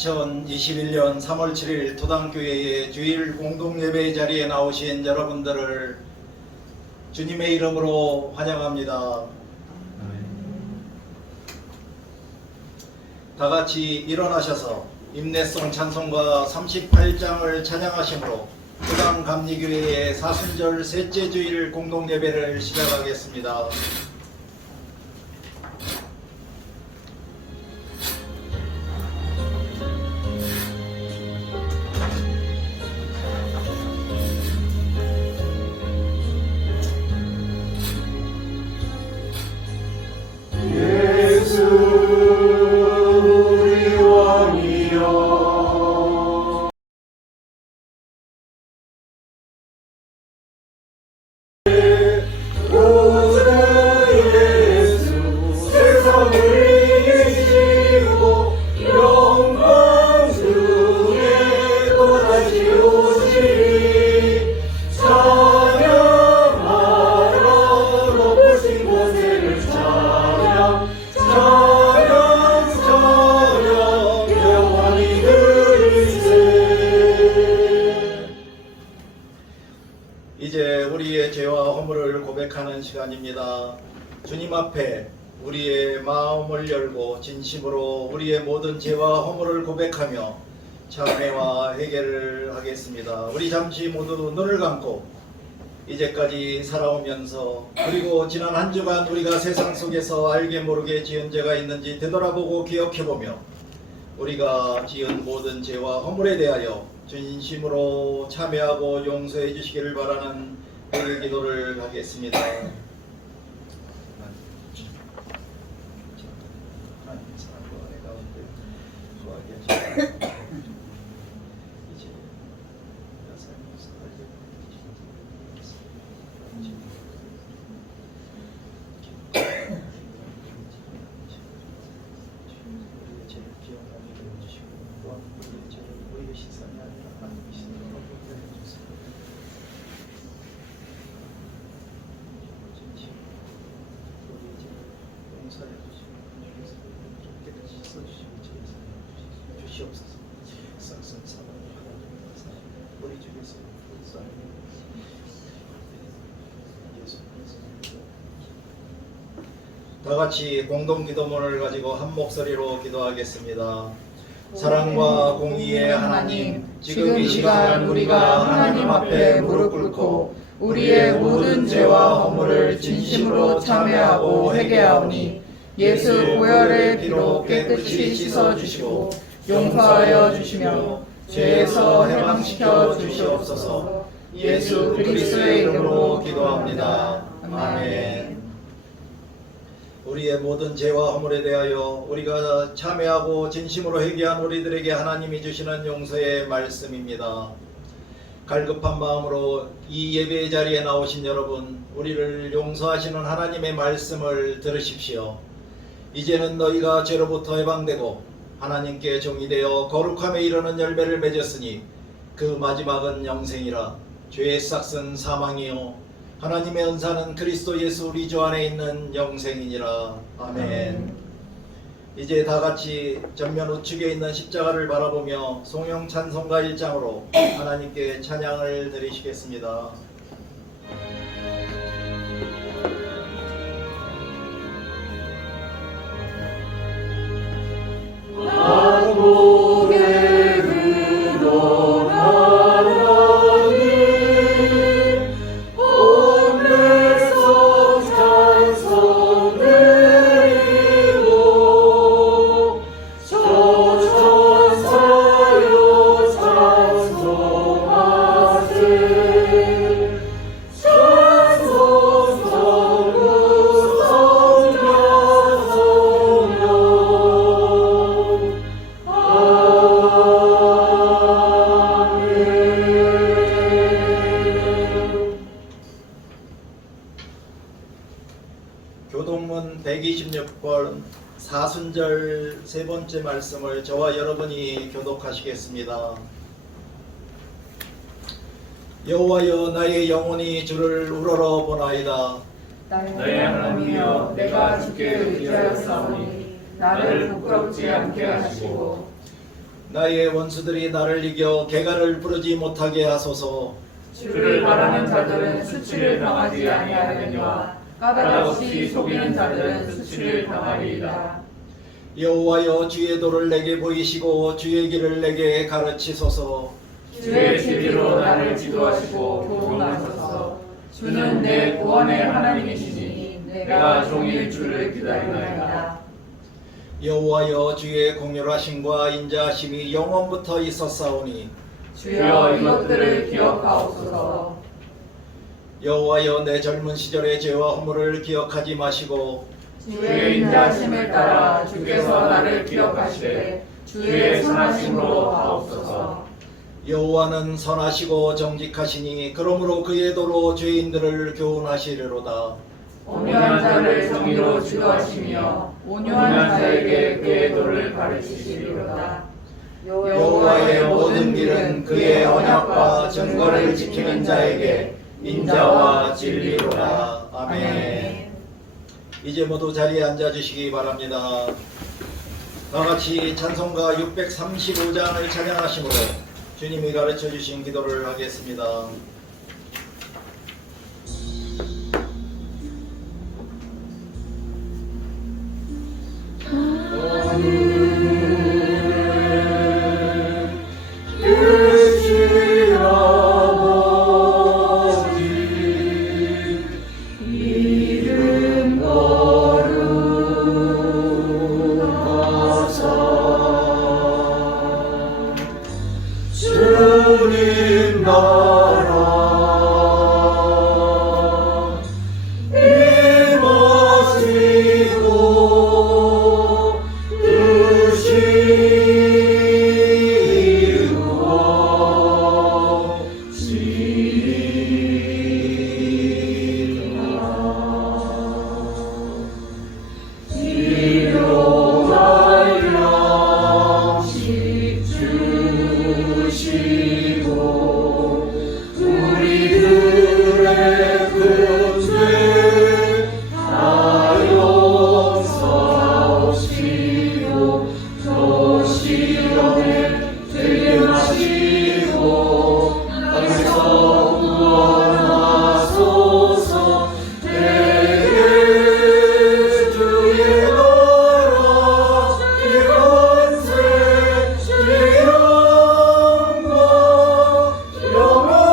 2021년 3월 7일 토당교회의 주일 공동예배 자리에 나오신 여러분들을 주님의 이름으로 환영합니다. 다같이 일어나셔서 임내송 찬송가 38장을 찬양하심으로 토당감리교회의 사순절 셋째 주일 공동예배를 시작하겠습니다. 이제 우리의 죄와 허물을 고백하는 시간입니다. 주님 앞에 우리의 마음을 열고 진심으로 우리의 모든 죄와 허물을 고백하며 참회와 회개를 하겠습니다. 우리 잠시 모두 눈을 감고 이제까지 살아오면서 그리고 지난 한 주간 우리가 세상 속에서 알게 모르게 지은 죄가 있는지 되돌아보고 기억해보며 우리가 지은 모든 죄와 허물에 대하여 진심으로 참여하고 용서해 주시기를 바라는 회개 기도를 하겠습니다. 다같이 공동기도문을 가지고 한 목소리로 기도하겠습니다. 사랑과 공의의 하나님, 지금 이 시간 우리가 하나님 앞에 무릎 꿇고 우리의 모든 죄와 허물을 진심으로 참회하고 회개하오니 예수 보혈의 피로 깨끗이 씻어주시고 용서하여 주시며 죄에서 해방시켜 주시옵소서. 예수 그리스도의 이름으로 기도합니다. 아멘. 우리의 모든 죄와 허물에 대하여 우리가 참회하고 진심으로 회개한 우리들에게 하나님이 주시는 용서의 말씀입니다. 갈급한 마음으로 이 예배의 자리에 나오신 여러분, 우리를 용서하시는 하나님의 말씀을 들으십시오. 이제는 너희가 죄로부터 해방되고 하나님께 종이되어 거룩함에 이르는 열매를 맺었으니 그 마지막은 영생이라. 죄의 싹은 사망이요 하나님의 은사는 그리스도 예수 우리 주 안에 있는 영생이니라. 아멘. 이제 다같이 전면 우측에 있는 십자가를 바라보며 송영 찬송가 1장으로 하나님께 찬양을 드리시겠습니다. 교동문 126번 사순절 세 번째 말씀을 저와 여러분이 교독하시겠습니다. 여호와여, 나의 영혼이 주를 우러러 보나이다. 나의 하나님이여, 내가 주께 의지하였사오니 나를 부끄럽지 않게 하시고 나의 원수들이 나를 이겨 개가를 부르지 못하게 하소서. 주를 바라는 자들은 수치를 당하지 아니하려니와 까닭없이 속이는 자들은 수치를 당하리이다. 여호와여, 주의 도를 내게 보이시고 주의 길을 내게 가르치소서. 주의 진리로 나를 지도하시고 교훈하소서. 주는 내 구원의 하나님이시니 내가 종일 주를 기다리나이다. 여호와여, 주의 공률하심과 인자하심이 영원부터 있었사오니 주여 이것들을 기억하옵소서. 여호와여, 내 젊은 시절의 죄와 허물을 기억하지 마시고 주의 인자하심을 따라 주께서 나를 기억하시되 주의 선하심으로 하옵소서. 여호와는 선하시고 정직하시니 그러므로 그의 도로 죄인들을 교훈하시리로다. 온유한 자를 정의로 지도하시며 온유한 자에게 그의 도를 가르치시리로다. 여호와의 모든 길은 그의 언약과 증거를 지키는 자에게 인자와 진리로다. 아멘. 이제 모두 자리에 앉아주시기 바랍니다. 다같이 찬송가 635장을 찬양하심으로 주님이 가르쳐주신 기도를 하겠습니다. 주님 나라 임하시고 뜻이 이루어지리라. 일용할 양식 주시고 우리들의 근죄 다 용서하옵시고 또 시험에 들게 하시고 악에서 구원하소서. 내게 주의 나라 주의 권세 주의 영광 영원히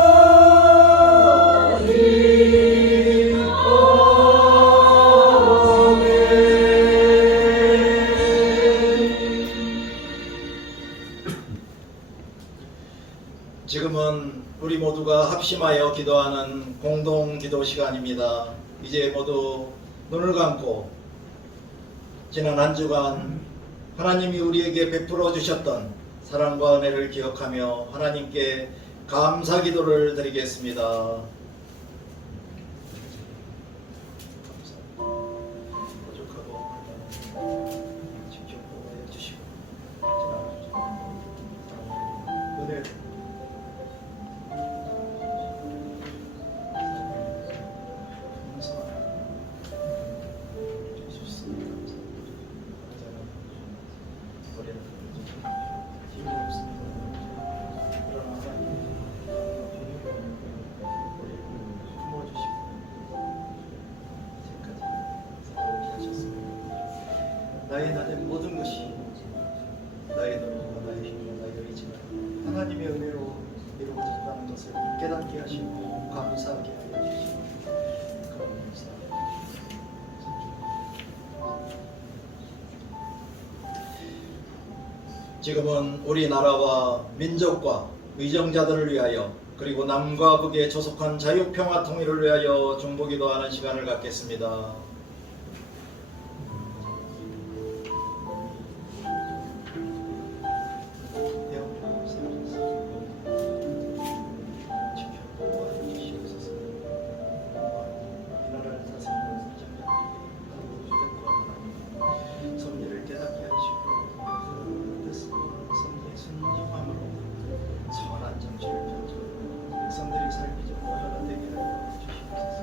아멘. 지금은 우리 모두가 합심하여 기도하는 공동 기도 시간입니다. 이제 모두 눈을 감고 지난 한 주간 하나님이 우리에게 베풀어 주셨던 사랑과 은혜를 기억하며 하나님께 감사 기도를 드리겠습니다. 부족하고 지켜 보호해 주시고 지난 은혜 나의 낮은 모든 것이 나의 노력과 나의 힘과 나의 의지가 하나님의 은혜로 이루어졌다는 것을 깨닫게 하시고 감사하게 하여 주시고 감사합니다. 지금은 우리나라와 민족과 의정자들을 위하여 그리고 남과 북의 조속한 자유평화 통일을 위하여 중보기도하는 시간을 갖겠습니다. 섭리를 깨닫게 하시고 그 뜻과 섭리의 순종함으로 선한 정치를 펼쳐 백성들이 살기 좋은 나라가 되게 하여 주시옵소서.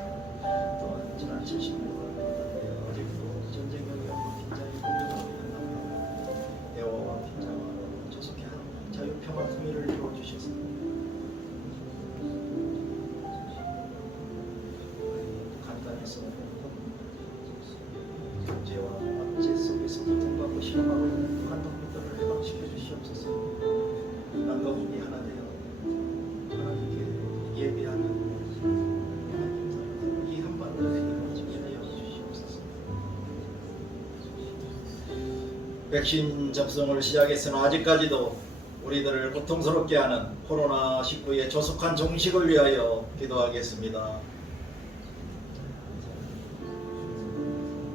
또한 지난 70년간 실험하고 있는 북한 동민들을 해방시켜 주시옵소서. 남과 북이 하나 되어 하나님께 예배하는 하나님 이 한반도의 힘을 지켜내어 주시옵소서. 백신 접종을 시작했으나 아직까지도 우리들을 고통스럽게 하는 코로나19의 조속한 종식을 위하여 기도하겠습니다.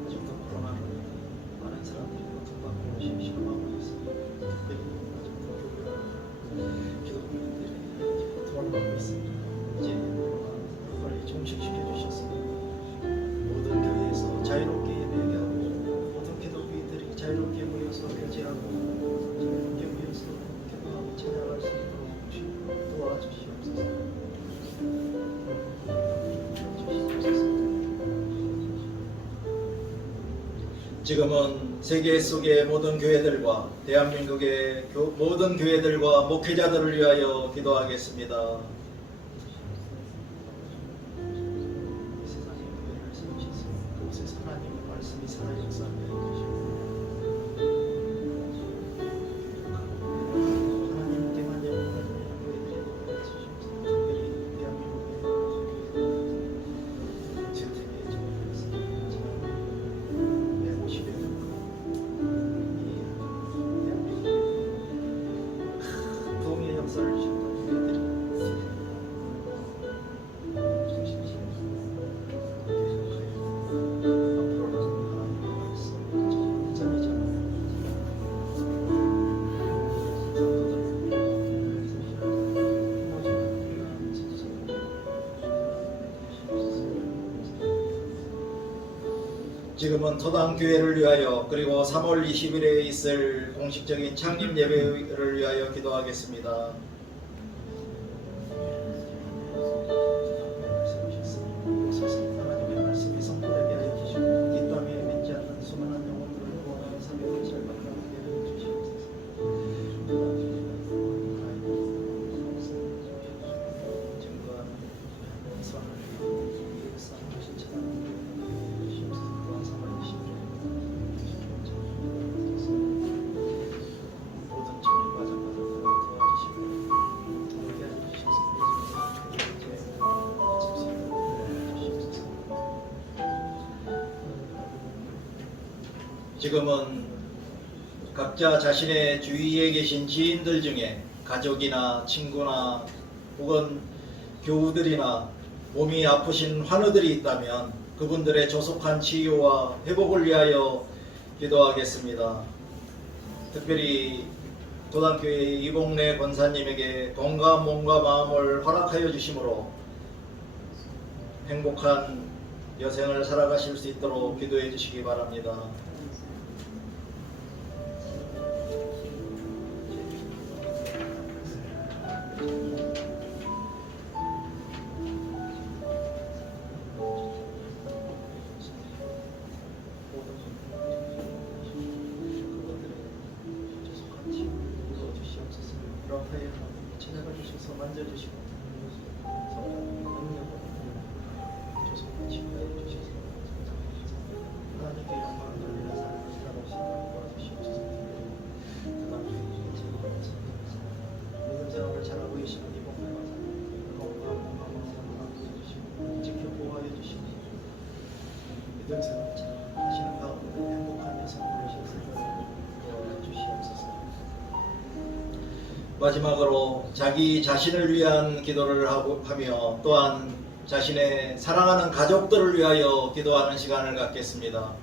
아직도 코로나로 많은 사람들이 고통받고 실험하고 있습니다. 기독교인들이 고통을 받고 있습니다. 이제 코로나를 빨리 종식시켜 주셔서 모든 교회에서 자유롭게 예배하게 하고 모든 기독교인들이 자유롭게 모여서 교제하고 자유롭게 모여서 기도하고 찬양할 수 있도록 도와주시옵소서. 지금은 세계 속의 모든 교회들과 대한민국의 모든 교회들과 목회자들을 위하여 기도하겠습니다. 세상의 교회를 세우셔서 그곳에서 하나님의 말씀이 살아 역사하게 해주시고 하나님께만 영광을 돌리는 교회들이 도와주시옵소서. 특별히 대한민국의 교회들 지금의 정부에서 도움의 역사를 주셨던 교회들이 앞으로는 하나님의 말씀 전히 지금은 토당교회를 위하여 그리고 3월 20일에 있을 공식적인 창립 예배를 위하여 기도하겠습니다. 하나님의 말씀이 성도되게 하여 주시고 이 땅에 믿지 않는 수많은 영혼들을 구원하는 사명을 잘 받게 하여 주시옵소서. 증거하는 선을 위해서 하신 찬양을 모든 정의 과정마다 도와주시고 함께 해주셔서 지금은 각자 자신의 주위에 계신 지인들 중에 가족이나 친구나 혹은 교우들이나 몸이 아프신 환우들이 있다면 그분들의 조속한 치유와 회복을 위하여 기도하겠습니다. 특별히 도당교회 이봉래 권사님에게 건강한 몸과 마음을 허락하여 주심으로 행복한 여생을 살아가실 수 있도록 기도해 주시기 바랍니다. 찾아가 주셔서 만져주시고 능력으로 조속한 치유해 주셔서 하나님께 영광을 돌리는 삶을 살아갈 수 있도록 도와주시옵소서. 믿음 생활을 잘하고 계시는 이봉래 권사님 건강한 몸과 마음을 주시고 지켜 보호하여 주시고 믿음 생활을 잘하시는 가운데 행복한 여성을 되시옵소서. 도와주시옵소서. 마지막으로 자기 자신을 위한 기도를 하며 또한 자신의 사랑하는 가족들을 위하여 기도하는 시간을 갖겠습니다.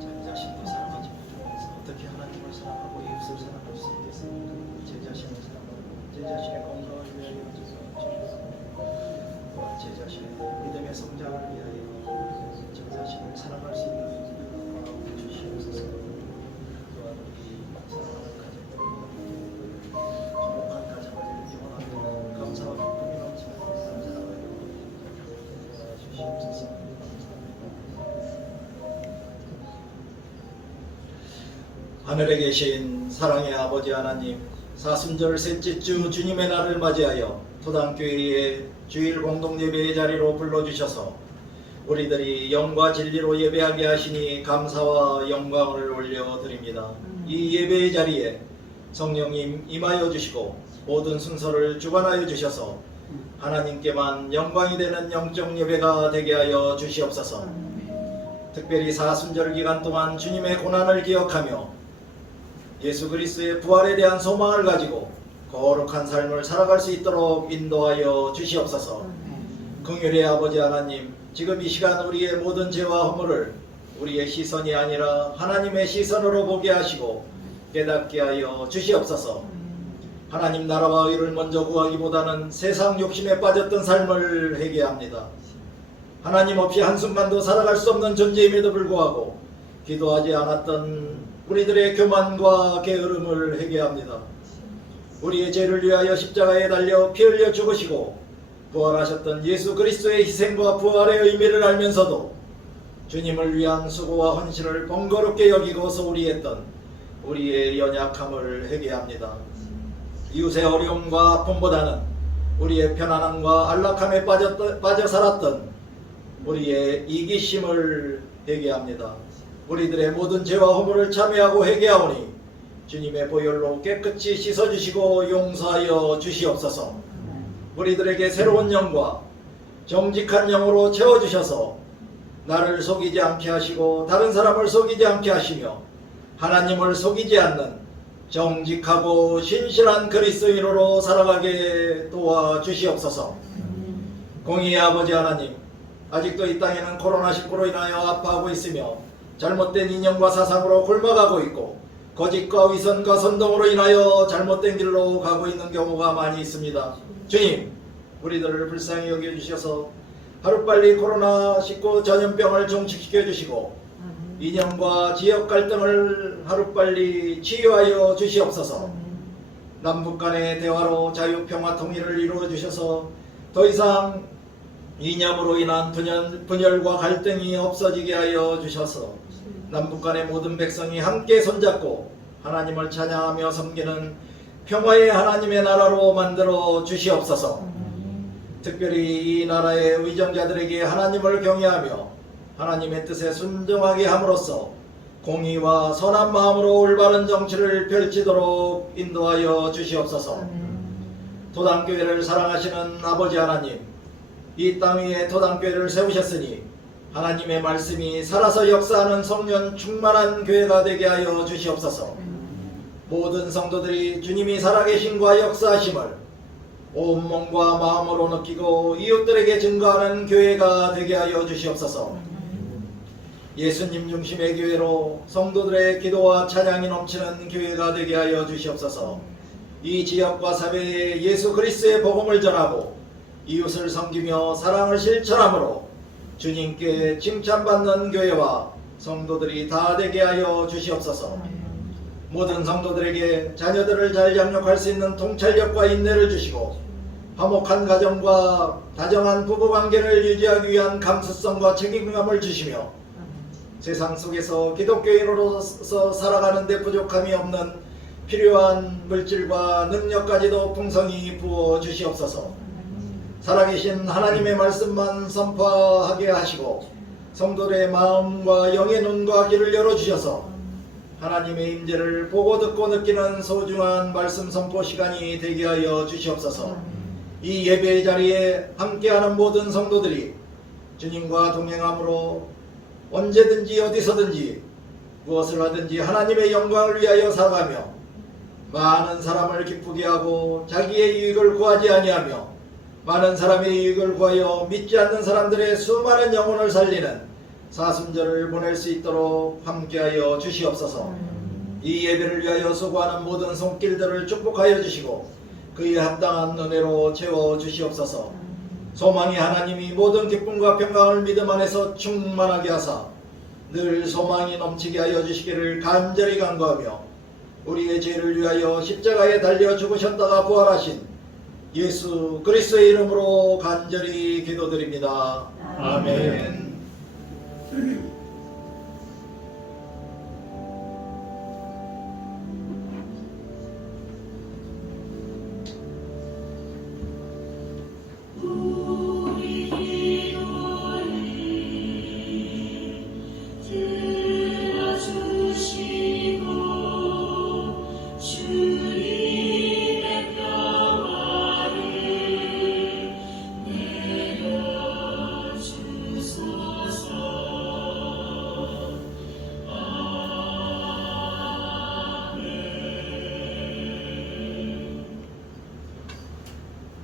자기 자신도 사랑하지 못하면서 어떻게 하나님을 사랑하고 이웃을 사랑할 수 있겠습니까? 제 자신을 사랑하고 제 자신의 건강을 위하여 기도하고 또한 제 자신의 믿음의 성장을 위하여 제 자신을 사랑할 수 있는 주시옵소서. 또한 사랑하는 가족들 행복한 가정을 기원하며 감사와 기쁨이 넘치는 세상 살아가려 주시옵소서. 하늘에 계신 사랑의 아버지 하나님, 사순절 셋째 주 주님의 날을 맞이하여 토당교회의 주일 공동예배의 자리로 불러주셔서 우리들이 영과 진리로 예배하게 하시니 감사와 영광을 올려드립니다. 이 예배의 자리에 성령님 임하여 주시고 모든 순서를 주관하여 주셔서 하나님께만 영광이 되는 영적 예배가 되게 하여 주시옵소서. 특별히 사순절 기간 동안 주님의 고난을 기억하며 예수 그리스도의 부활에 대한 소망을 가지고 거룩한 삶을 살아갈 수 있도록 인도하여 주시옵소서. 긍휼의 아버지 하나님, 지금 이 시간 우리의 모든 죄와 허물을 우리의 시선이 아니라 하나님의 시선으로 보게 하시고 깨닫게 하여 주시옵소서. 하나님 나라와 의를 먼저 구하기보다는 세상 욕심에 빠졌던 삶을 회개합니다. 하나님 없이 한순간도 살아갈 수 없는 존재임에도 불구하고 기도하지 않았던 우리들의 교만과 게으름을 회개합니다. 우리의 죄를 위하여 십자가에 달려 피 흘려 죽으시고 부활하셨던 예수 그리스도의 희생과 부활의 의미를 알면서도 주님을 위한 수고와 헌신을 번거롭게 여기고 소홀히 했던 우리의 연약함을 회개합니다. 이웃의 어려움과 아픔보다는 우리의 편안함과 안락함에 빠져 살았던 우리의 이기심을 회개합니다. 우리들의 모든 죄와 허물을 참회하고 회개하오니 주님의 보혈로 깨끗이 씻어주시고 용서하여 주시옵소서. 우리들에게 새로운 영과 정직한 영으로 채워주셔서 나를 속이지 않게 하시고 다른 사람을 속이지 않게 하시며 하나님을 속이지 않는 정직하고 신실한 그리스도인으로 살아가게 도와주시옵소서. 공의의 아버지 하나님, 아직도 이 땅에는 코로나19로 인하여 아파하고 있으며 잘못된 이념과 사상으로 굶어가고 있고 거짓과 위선과 선동으로 인하여 잘못된 길로 가고 있는 경우가 많이 있습니다. 주님, 우리들을 불쌍히 여겨주셔서 하루빨리 코로나19 전염병을 종식시켜 주시고 이념과 지역 갈등을 하루빨리 치유하여 주시옵소서. 남북 간의 대화로 자유, 평화, 통일을 이루어 주셔서 더 이상 이념으로 인한 분열과 갈등이 없어지게 하여 주셔서 남북 간의 모든 백성이 함께 손잡고 하나님을 찬양하며 섬기는 평화의 하나님의 나라로 만들어 주시옵소서. 특별히 이 나라의 의정자들에게 하나님을 경외하며 하나님의 뜻에 순종하게 함으로써 공의와 선한 마음으로 올바른 정치를 펼치도록 인도하여 주시옵소서. 도당교회를 사랑하시는 아버지 하나님, 이 땅 위에 도당교회를 세우셨으니 하나님의 말씀이 살아서 역사하는 성령 충만한 교회가 되게 하여 주시옵소서. 모든 성도들이 주님이 살아계신과 역사하심을 온몸과 마음으로 느끼고 이웃들에게 증거하는 교회가 되게 하여 주시옵소서. 예수님 중심의 교회로 성도들의 기도와 찬양이 넘치는 교회가 되게 하여 주시옵소서. 이 지역과 사회에 예수 그리스도의 복음을 전하고 이웃을 섬기며 사랑을 실천함으로 주님께 칭찬받는 교회와 성도들이 다 되게 하여 주시옵소서. 모든 성도들에게 자녀들을 잘 양육할 수 있는 통찰력과 인내를 주시고 화목한 가정과 다정한 부부관계를 유지하기 위한 감수성과 책임감을 주시며 세상 속에서 기독교인으로서 살아가는 데 부족함이 없는 필요한 물질과 능력까지도 풍성히 부어 주시옵소서. 살아계신 하나님의 말씀만 선포하게 하시고 성도들의 마음과 영의 눈과 귀를 열어주셔서 하나님의 임재를 보고 듣고 느끼는 소중한 말씀 선포 시간이 되게 하여 주시옵소서. 이 예배의 자리에 함께하는 모든 성도들이 주님과 동행함으로 언제든지 어디서든지 무엇을 하든지 하나님의 영광을 위하여 살아가며 많은 사람을 기쁘게 하고 자기의 이익을 구하지 아니하며 많은 사람의 이익을 구하여 믿지 않는 사람들의 수많은 영혼을 살리는 사순절을 보낼 수 있도록 함께하여 주시옵소서. 이 예배를 위하여 수고하는 모든 손길들을 축복하여 주시고 그에 합당한 은혜로 채워 주시옵소서. 소망의 하나님이 모든 기쁨과 평강을 믿음 안에서 충만하게 하사 늘 소망이 넘치게 하여 주시기를 간절히 간구하며 우리의 죄를 위하여 십자가에 달려 죽으셨다가 부활하신 예수 그리스도의 이름으로 간절히 기도드립니다. 아멘.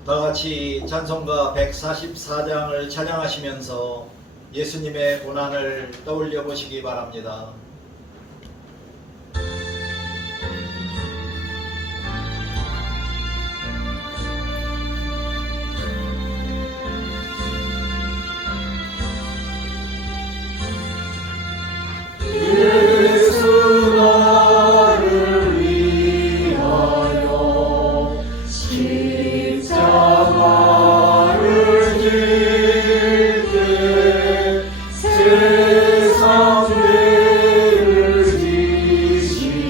다 같이 찬송가 144장을 찬양하시면서 예수님의 고난을 떠올려 보시기 바랍니다. 예수 나를 위하여 십자가를 질때 세상 죄를 지시고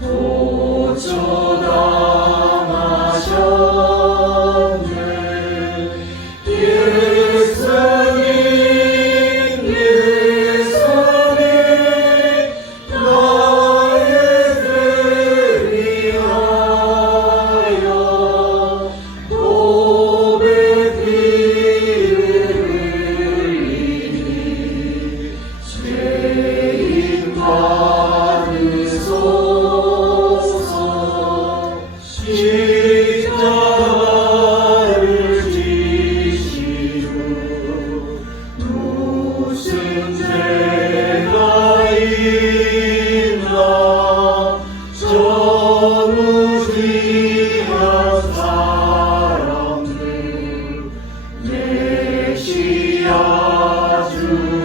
고쳐당하셨네. 예수님 십자가를 지시고 무슨 죄가 있나 저 무지한 사람들 메시아 주였네.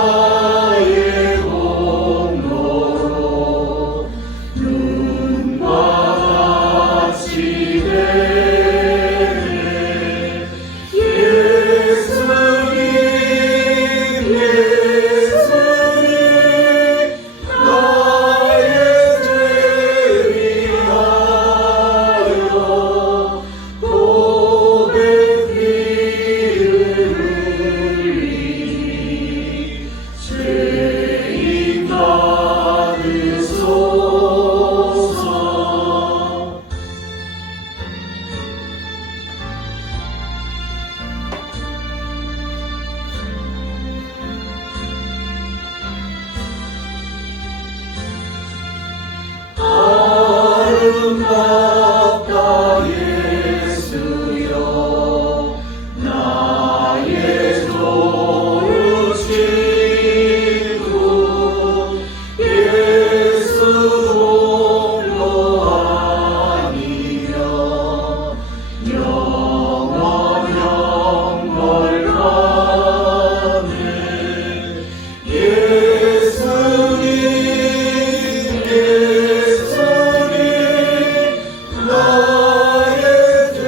십자가의 공로로 눈과 같이 되네. 예수님 나의 죄 위하여 죄인 받으소서. 아름답다 예수여 나의 좋은 친구. 예수 홀로 아니면 영원 영벌하네. 예수님 나의 죄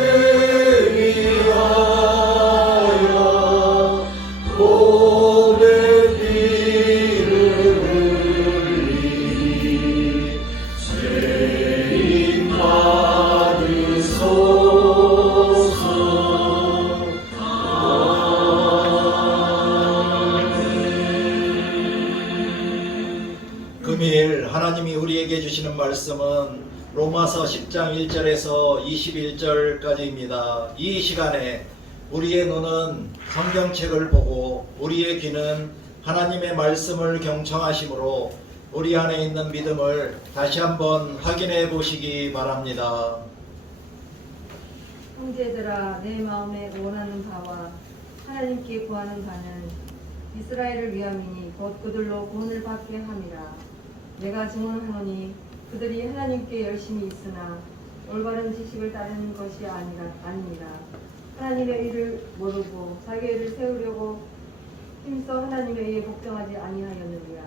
위하여 몸에 피를 흘리니 죄인 받으소서. 금일 하나님이 우리에게 주시는 말씀은 로마서 10장 1절에서 21절까지입니다. 이 시간에 우리의 눈은 성경책을 보고 우리의 귀는 하나님의 말씀을 경청하심으로 우리 안에 있는 믿음을 다시 한번 확인해 보시기 바랍니다. 형제들아, 내 마음에 원하는 바와 하나님께 구하는 바는 이스라엘을 위함이니 곧 그들로 구원을 받게 함이라. 내가 증언하노니 그들이 하나님께 열심히 있으나 올바른 지식을 따르는 것이 아니니라. 하나님의 일을 모르고 자기의 일을 세우려고 힘써 하나님의 의에 복종하지 아니하였느니라.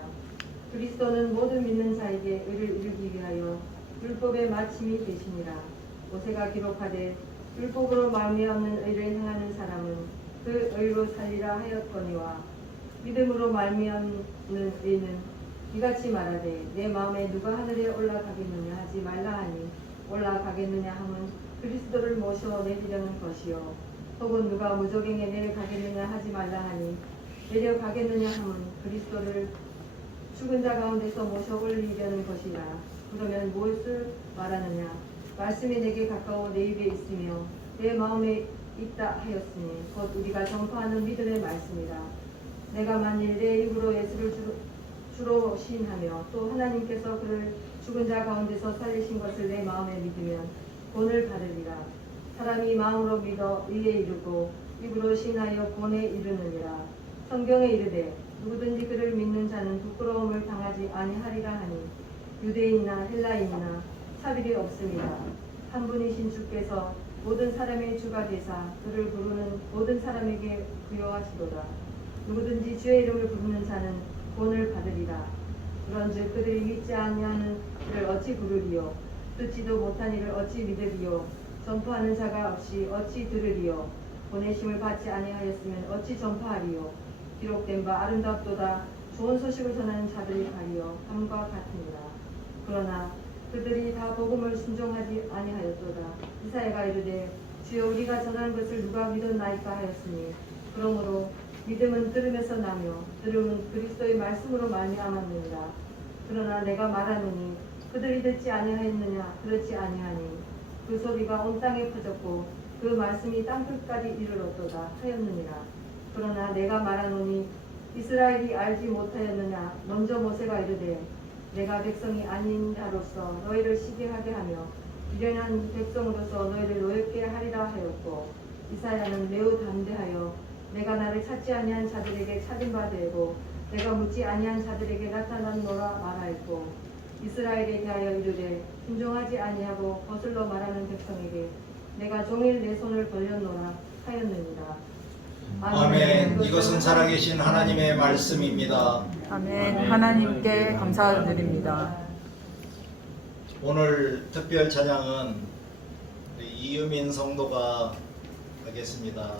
그리스도는 모든 믿는 자에게 의를 이루기 위하여 율법의 마침이 되시니라. 모세가 기록하되 율법으로 말미암는 의를 행하는 사람은 그 의로 살리라 하였거니와 믿음으로 말미암는 의는 이같이 말하되 내 마음에 누가 하늘에 올라가겠느냐 하지 말라 하니 올라가겠느냐 함은 그리스도를 모셔 내리려는 것이요 혹은 누가 무저갱에 내려가겠느냐 하지 말라 하니 내려가겠느냐 함은 그리스도를 죽은 자 가운데서 모셔 올리려는 것이라. 그러면 무엇을 말하느냐 말씀이 내게 가까워 내 입에 있으며 내 마음에 있다 하였으니 곧 우리가 전파하는 믿음의 말씀이라. 내가 만일 내 입으로 예수를 주로 시인하며 또 하나님께서 그를 죽은 자 가운데서 살리신 것을 내 마음에 믿으면 본을 받으리라. 사람이 마음으로 믿어 의에 이르고 입으로 시인하여 본에 이르느니라. 성경에 이르되 누구든지 그를 믿는 자는 부끄러움을 당하지 아니하리라 하니 유대인이나 헬라인이나 차별이 없습니다. 한 분이신 주께서 모든 사람의 주가 되사 그를 부르는 모든 사람에게 부여하시도다. 누구든지 주의 이름을 부르는 자는 본을 받으리라. 그런즉 그들이 믿지 아니하는 이를 어찌 부르리요 듣지도 못한 이를 어찌 믿으리요 전파하는 자가 없이 어찌 들으리요 보내심을 받지 아니하였으면 어찌 전파하리요 기록된 바 아름답도다 좋은 소식을 전하는 자들이 가리어 함과 같으니라. 그러나 그들이 다 복음을 순종하지 아니하였도다. 이사야가 이르되 주여 우리가 전한 것을 누가 믿었나이까 하였으니 그러므로 믿음은 들음에서 나며 들음은 그리스도의 말씀으로 말미암았느니라. 그러나 내가 말하노니 그들이 듣지 아니하였느냐 그렇지 아니하니 그 소리가 온 땅에 퍼졌고 그 말씀이 땅끝까지 이르렀도다 하였느니라. 그러나 내가 말하노니 이스라엘이 알지 못하였느냐 먼저 모세가 이르되 내가 백성이 아닌 자로서 너희를 시기하게 하며 미련한 백성으로서 너희를 노엽게 하리라 하였고 이사야는 매우 담대하여 내가 나를 찾지 아니한 자들에게 찾은 바 되고 내가 묻지 아니한 자들에게 나타났노라 말하였고 이스라엘에 대하여 이르되 순종하지 아니하고 거슬러 말하는 백성에게 내가 종일 내 손을 벌렸노라 하였느니라. 아멘. 이것은 살아계신 하나님의 말씀입니다. 아멘. 하나님께 감사드립니다. 오늘 특별 찬양은 우리 이유민 성도가 하겠습니다.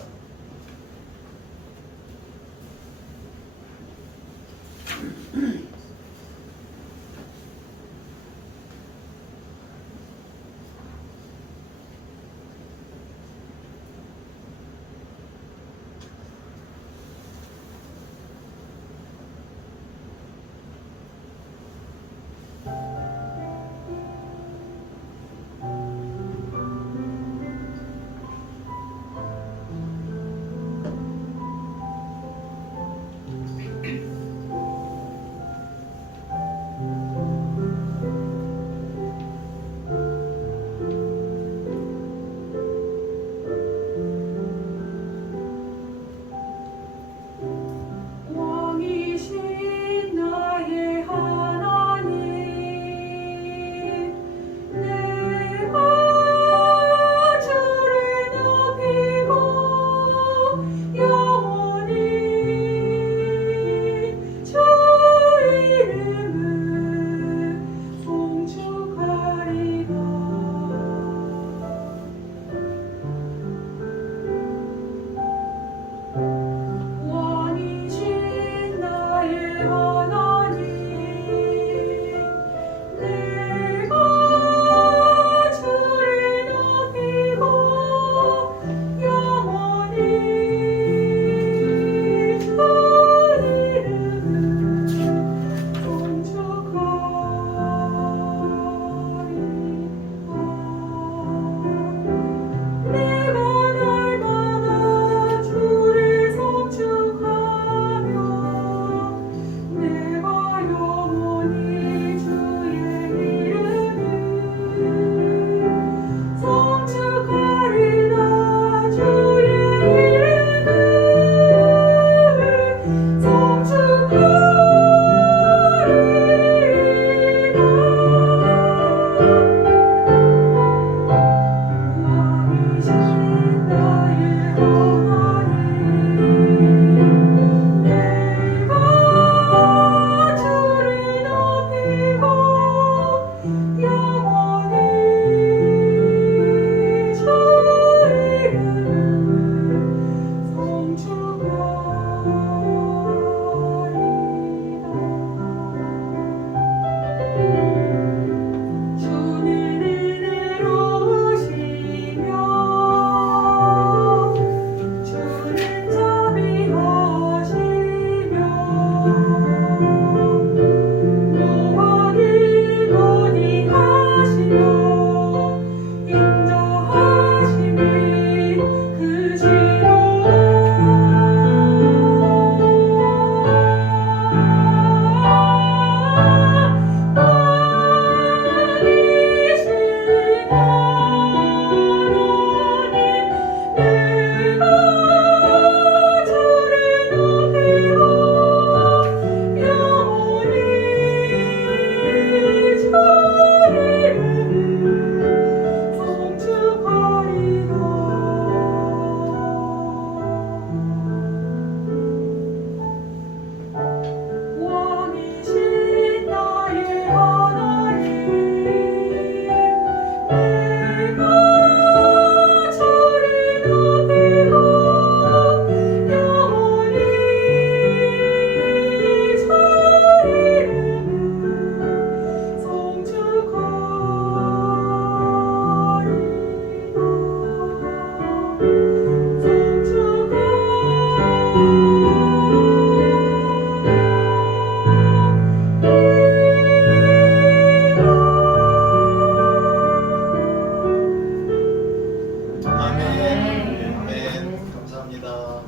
아멘. 아멘. 감사합니다.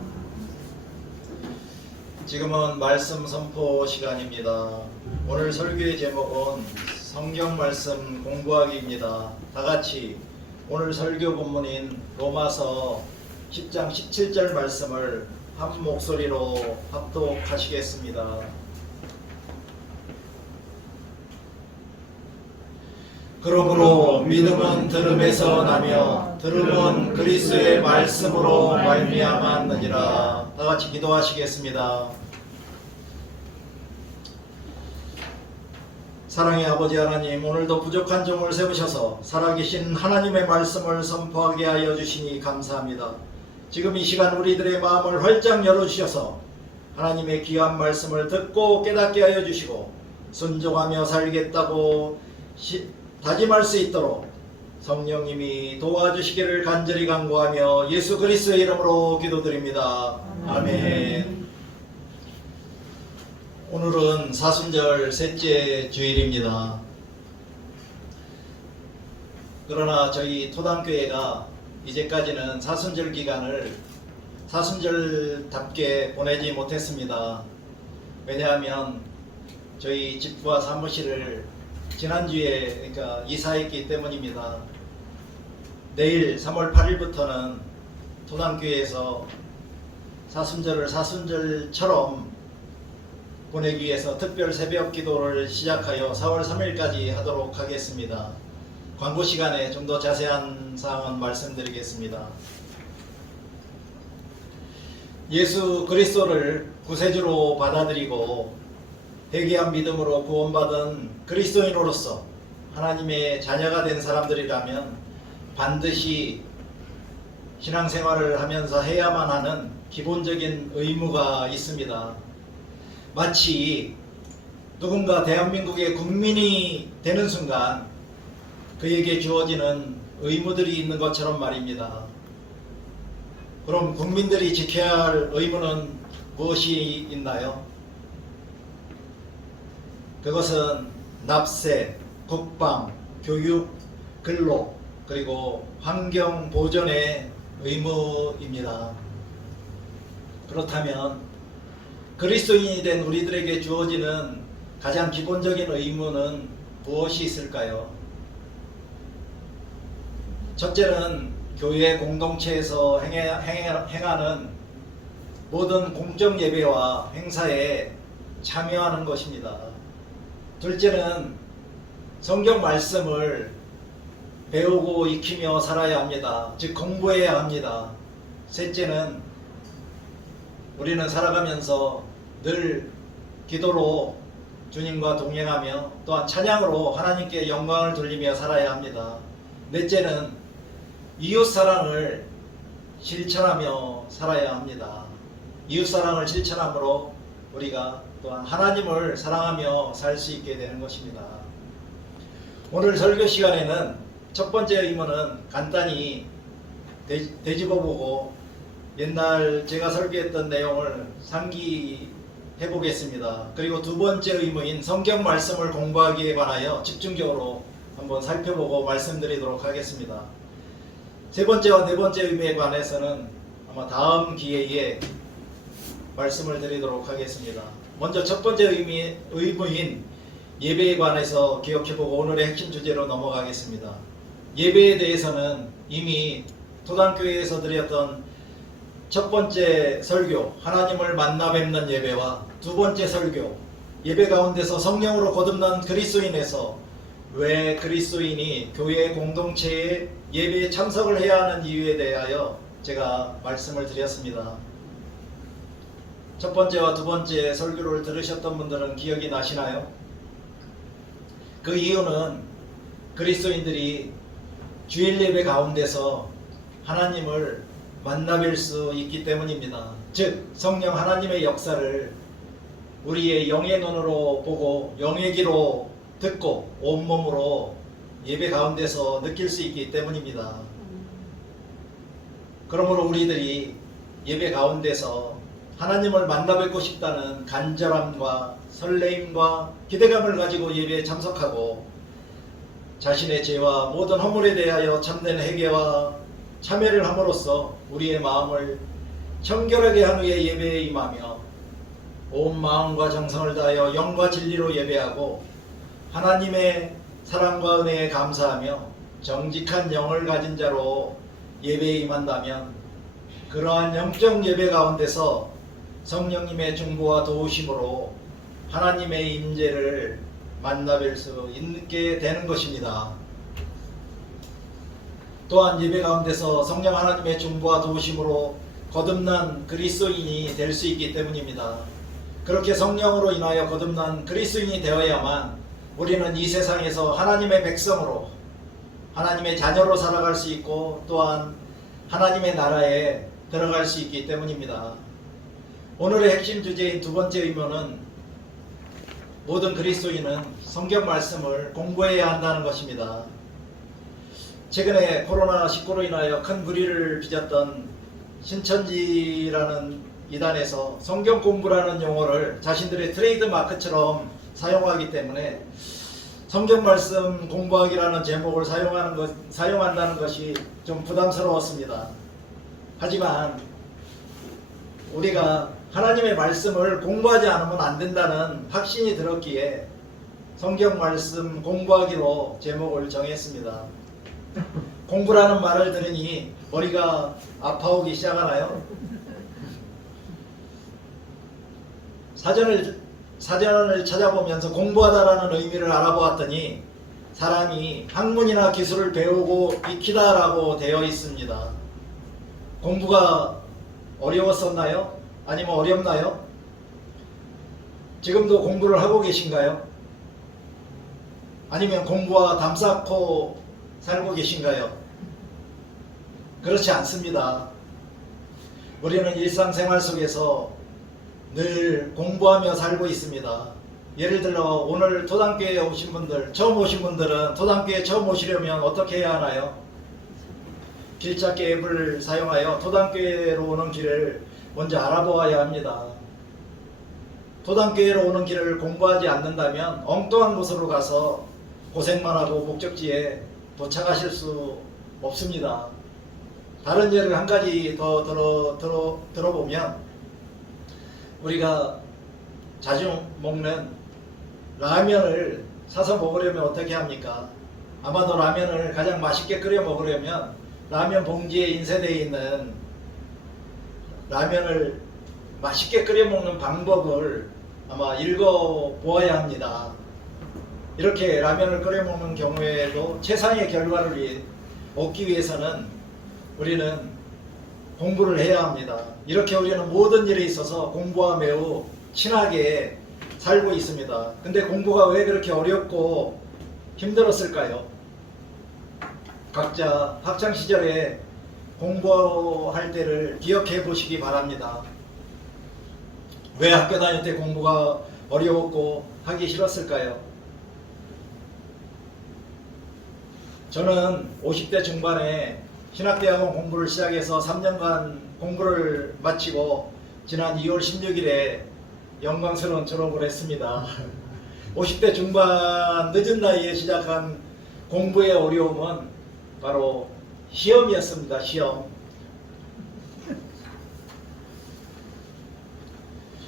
지금은 말씀 선포 시간입니다. 오늘 설교의 제목은 성경 말씀 공부하기입니다. 다 같이 오늘 설교 본문인 로마서 10장 17절 말씀을 한 목소리로 합독하시겠습니다. 그러므로 믿음은 들음에서 나며 들음은 그리스도의 말씀으로 말미암았느니라. 다 같이 기도하시겠습니다. 사랑의 아버지 하나님, 오늘도 부족한 종을 세우셔서 살아계신 하나님의 말씀을 선포하게 하여 주시니 감사합니다. 지금 이 시간 우리들의 마음을 활짝 열어주셔서 하나님의 귀한 말씀을 듣고 깨닫게 하여 주시고 순종하며 살겠다고 다짐할 수 있도록 성령님이 도와주시기를 간절히 간구하며 예수 그리스도의 이름으로 기도드립니다. 아멘. 오늘은 사순절 셋째 주일입니다. 그러나 저희 토단교회가 이제까지는 사순절 기간을 사순절답게 보내지 못했습니다. 왜냐하면 저희 집과 사무실을 지난주에 그러니까 이사했기 때문입니다. 내일 3월 8일부터는 토단교회에서 사순절을 사순절처럼 보내기 위해서 특별 새벽 기도를 시작하여 4월 3일까지 하도록 하겠습니다. 광고 시간에 좀 더 자세한 사항은 말씀드리겠습니다. 예수 그리스도를 구세주로 받아들이고 회개한 믿음으로 구원받은 그리스도인으로서 하나님의 자녀가 된 사람들이라면 반드시 신앙생활을 하면서 해야만 하는 기본적인 의무가 있습니다. 마치 누군가 대한민국의 국민이 되는 순간 그에게 주어지는 의무들이 있는 것처럼 말입니다. 그럼 국민들이 지켜야 할 의무는 무엇이 있나요? 그것은 납세, 국방, 교육, 근로, 그리고 환경 보존의 의무입니다. 그렇다면 그리스도인이 된 우리들에게 주어지는 가장 기본적인 의무는 무엇이 있을까요? 첫째는 교회 공동체에서 행하는 모든 공적 예배와 행사에 참여하는 것입니다. 둘째는 성경 말씀을 배우고 익히며 살아야 합니다. 즉 공부해야 합니다. 셋째는 우리는 살아가면서 늘 기도로 주님과 동행하며 또한 찬양으로 하나님께 영광을 돌리며 살아야 합니다. 넷째는 이웃사랑을 실천하며 살아야 합니다. 이웃사랑을 실천함으로 우리가 또한 하나님을 사랑하며 살 수 있게 되는 것입니다. 오늘 설교 시간에는 첫 번째 의무는 간단히 되짚어보고 옛날 제가 설교했던 내용을 상기해 보겠습니다. 그리고 두 번째 의무인 성경 말씀을 공부하기에 관하여 집중적으로 한번 살펴보고 말씀드리도록 하겠습니다. 세 번째와 네 번째 의무에 관해서는 아마 다음 기회에 말씀을 드리도록 하겠습니다. 먼저 첫 번째 의무인 예배에 관해서 기억해보고 오늘의 핵심 주제로 넘어가겠습니다. 예배에 대해서는 이미 토단교회에서 드렸던 첫 번째 설교, 하나님을 만나 뵙는 예배와 두 번째 설교, 예배 가운데서 성령으로 거듭난 그리스도인에서 왜 그리스도인이 교회 공동체의 예배에 참석을 해야 하는 이유에 대하여 제가 말씀을 드렸습니다. 첫 번째와 두 번째 설교를 들으셨던 분들은 기억이 나시나요? 그 이유는 그리스도인들이 주일 예배 가운데서 하나님을 만나뵐 수 있기 때문입니다. 즉 성령 하나님의 역사를 우리의 영의 눈으로 보고 영의 귀로 듣고 온몸으로 예배 가운데서 느낄 수 있기 때문입니다. 그러므로 우리들이 예배 가운데서 하나님을 만나 뵙고 싶다는 간절함과 설레임과 기대감을 가지고 예배에 참석하고 자신의 죄와 모든 허물에 대하여 참된 회개와 참회를 함으로써 우리의 마음을 청결하게 한 후에 예배에 임하며 온 마음과 정성을 다하여 영과 진리로 예배하고 하나님의 사랑과 은혜에 감사하며 정직한 영을 가진 자로 예배에 임한다면 그러한 영적 예배 가운데서 성령님의 중보와 도우심으로 하나님의 임재를 만나뵐 수 있게 되는 것입니다. 또한 예배 가운데서 성령 하나님의 중보와 도우심으로 거듭난 그리스도인이 될 수 있기 때문입니다. 그렇게 성령으로 인하여 거듭난 그리스도인이 되어야만 우리는 이 세상에서 하나님의 백성으로 하나님의 자녀로 살아갈 수 있고 또한 하나님의 나라에 들어갈 수 있기 때문입니다. 오늘의 핵심 주제인 두 번째 의무는 모든 그리스도인은 성경 말씀을 공부해야 한다는 것입니다. 최근에 코로나19로 인하여 큰 불의를 빚었던 신천지라는 이단에서 성경 공부라는 용어를 자신들의 트레이드 마크처럼 사용하기 때문에 성경 말씀 공부하기라는 제목을 사용한다는 것이 좀 부담스러웠습니다. 하지만 우리가 하나님의 말씀을 공부하지 않으면 안 된다는 확신이 들었기에 성경 말씀 공부하기로 제목을 정했습니다. 공부라는 말을 들으니 머리가 아파오기 시작하나요? 사전을 찾아보면서 공부하다라는 의미를 알아보았더니 사람이 학문이나 기술을 배우고 익히다라고 되어 있습니다. 공부가 어려웠었나요? 아니면 어렵나요? 지금도 공부를 하고 계신가요? 아니면 공부와 담 쌓고 살고 계신가요? 그렇지 않습니다. 우리는 일상생활 속에서 늘 공부하며 살고 있습니다. 예를 들어 오늘 토단교회에 오신 분들, 처음 오신 분들은 토단교회에 처음 오시려면 어떻게 해야 하나요? 길찾기 앱을 사용하여 토단교회로 오는 길을 먼저 알아보아야 합니다. 토단교회로 오는 길을 공부하지 않는다면 엉뚱한 곳으로 가서 고생만 하고 목적지에 도착하실 수 없습니다. 다른 예를 한 가지 더 들어보면 우리가 자주 먹는 라면을 사서 먹으려면 어떻게 합니까? 아마도 라면을 가장 맛있게 끓여 먹으려면 라면 봉지에 인쇄되어 있는 라면을 맛있게 끓여 먹는 방법을 아마 읽어보아야 합니다. 이렇게 라면을 끓여 먹는 경우에도 최상의 결과를 얻기 위해서는 우리는 공부를 해야 합니다. 이렇게 우리는 모든 일에 있어서 공부와 매우 친하게 살고 있습니다. 근데 공부가 왜 그렇게 어렵고 힘들었을까요? 각자 학창시절에 공부할 때를 기억해 보시기 바랍니다. 왜 학교 다닐 때 공부가 어려웠고 하기 싫었을까요? 저는 50대 중반에 신학대학원 공부를 시작해서 3년간 공부를 마치고 지난 2월 16일에 영광스러운 졸업을 했습니다. 50대 중반 늦은 나이에 시작한 공부의 어려움은 바로 시험이었습니다. 시험.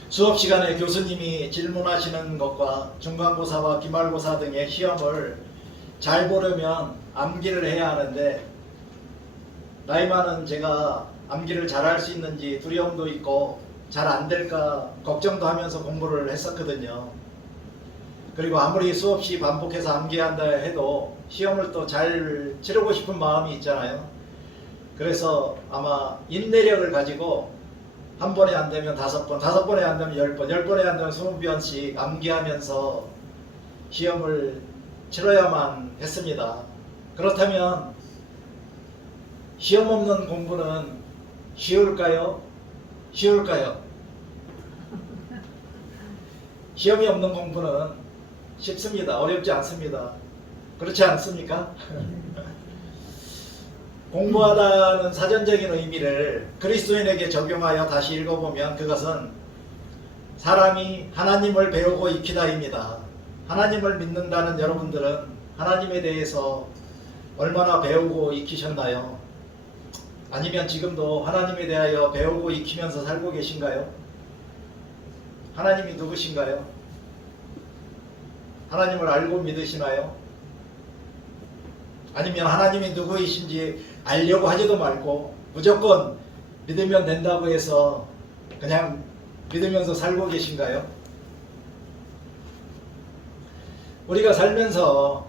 수업 시간에 교수님이 질문하시는 것과 중간고사와 기말고사 등의 시험을 잘 보려면 암기를 해야 하는데 나이 많은 제가 암기를 잘할 수 있는지 두려움도 있고 잘 안 될까 걱정도 하면서 공부를 했었거든요. 그리고 아무리 수없이 반복해서 암기한다 해도 시험을 또 잘 치르고 싶은 마음이 있잖아요. 그래서 아마 인내력을 가지고 한 번에 안 되면 5번, 5번에 안 되면 10번, 10번에 안 되면 20번씩 암기하면서 시험을 치러야만 했습니다. 그렇다면 시험 없는 공부는 쉬울까요? 쉬울까요? 시험이 없는 공부는 쉽습니다. 어렵지 않습니다. 그렇지 않습니까? 공부하다는 사전적인 의미를 그리스도인에게 적용하여 다시 읽어보면 그것은 사람이 하나님을 배우고 익히다입니다. 하나님을 믿는다는 여러분들은 하나님에 대해서 얼마나 배우고 익히셨나요? 아니면 지금도 하나님에 대하여 배우고 익히면서 살고 계신가요? 하나님이 누구신가요? 하나님을 알고 믿으시나요? 아니면 하나님이 누구이신지 알려고 하지도 말고 무조건 믿으면 된다고 해서 그냥 믿으면서 살고 계신가요? 우리가 살면서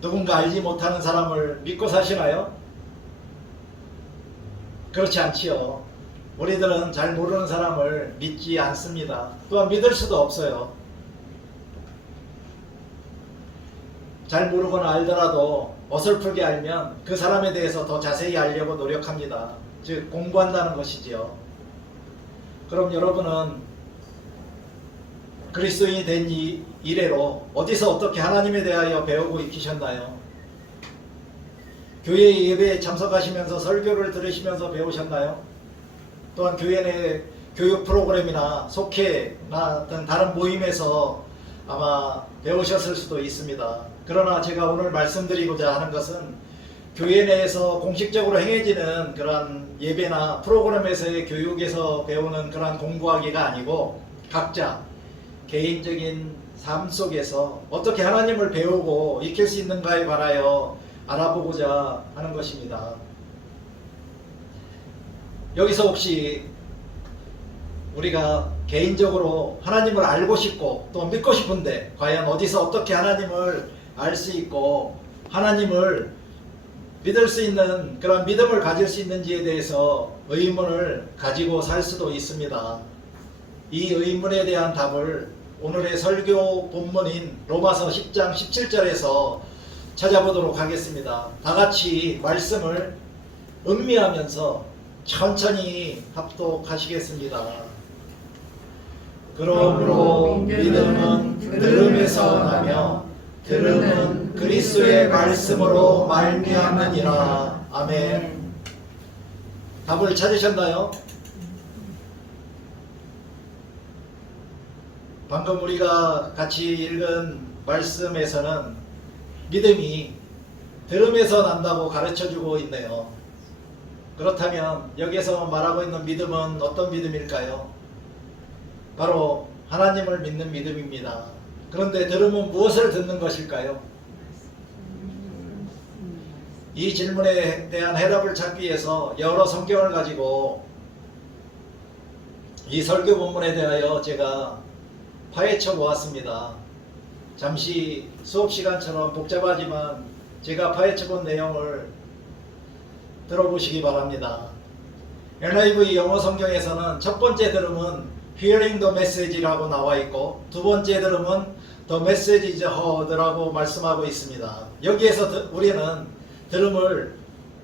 누군가 알지 못하는 사람을 믿고 사시나요? 그렇지 않지요. 우리들은 잘 모르는 사람을 믿지 않습니다. 또한 믿을 수도 없어요. 잘 모르거나 알더라도 어설프게 알면 그 사람에 대해서 더 자세히 알려고 노력합니다. 즉 공부한다는 것이지요. 그럼 여러분은 그리스도인이 된 이래로 어디서 어떻게 하나님에 대하여 배우고 익히셨나요? 교회 예배에 참석하시면서 설교를 들으시면서 배우셨나요? 또한 교회 내 교육 프로그램이나 속회나 등 다른 모임에서 아마 배우셨을 수도 있습니다. 그러나 제가 오늘 말씀드리고자 하는 것은 교회 내에서 공식적으로 행해지는 그런 예배나 프로그램에서의 교육에서 배우는 그런 공부하기가 아니고 각자 개인적인 삶 속에서 어떻게 하나님을 배우고 익힐 수 있는가에 관하여 알아보고자 하는 것입니다. 여기서 혹시 우리가 개인적으로 하나님을 알고 싶고 또 믿고 싶은데 과연 어디서 어떻게 하나님을 알 수 있고 하나님을 믿을 수 있는 그런 믿음을 가질 수 있는지에 대해서 의문을 가지고 살 수도 있습니다. 이 의문에 대한 답을 오늘의 설교 본문인 로마서 10장 17절에서 찾아보도록 하겠습니다. 다 같이 말씀을 음미하면서 천천히 합독하시겠습니다. 그러므로 믿음은 들음에서 나며 들음은 그리스도의 말씀으로 말미암느니라. 아멘. 답을 찾으셨나요? 방금 우리가 같이 읽은 말씀에서는 믿음이 들음에서 난다고 가르쳐주고 있네요. 그렇다면 여기서 말하고 있는 믿음은 어떤 믿음일까요? 바로 하나님을 믿는 믿음입니다. 그런데 들음은 무엇을 듣는 것일까요? 이 질문에 대한 해답을 찾기 위해서 여러 성경을 가지고 이 설교 본문에 대하여 제가 파헤쳐 보았습니다. 잠시 수업 시간처럼 복잡하지만 제가 파헤쳐 본 내용을 들어보시기 바랍니다. NIV 영어 성경에서는 첫 번째 들음은 Hearing the Message라고 나와 있고 두 번째 들음은 The Message is Heard라고 말씀하고 있습니다. 여기에서 우리는 들음을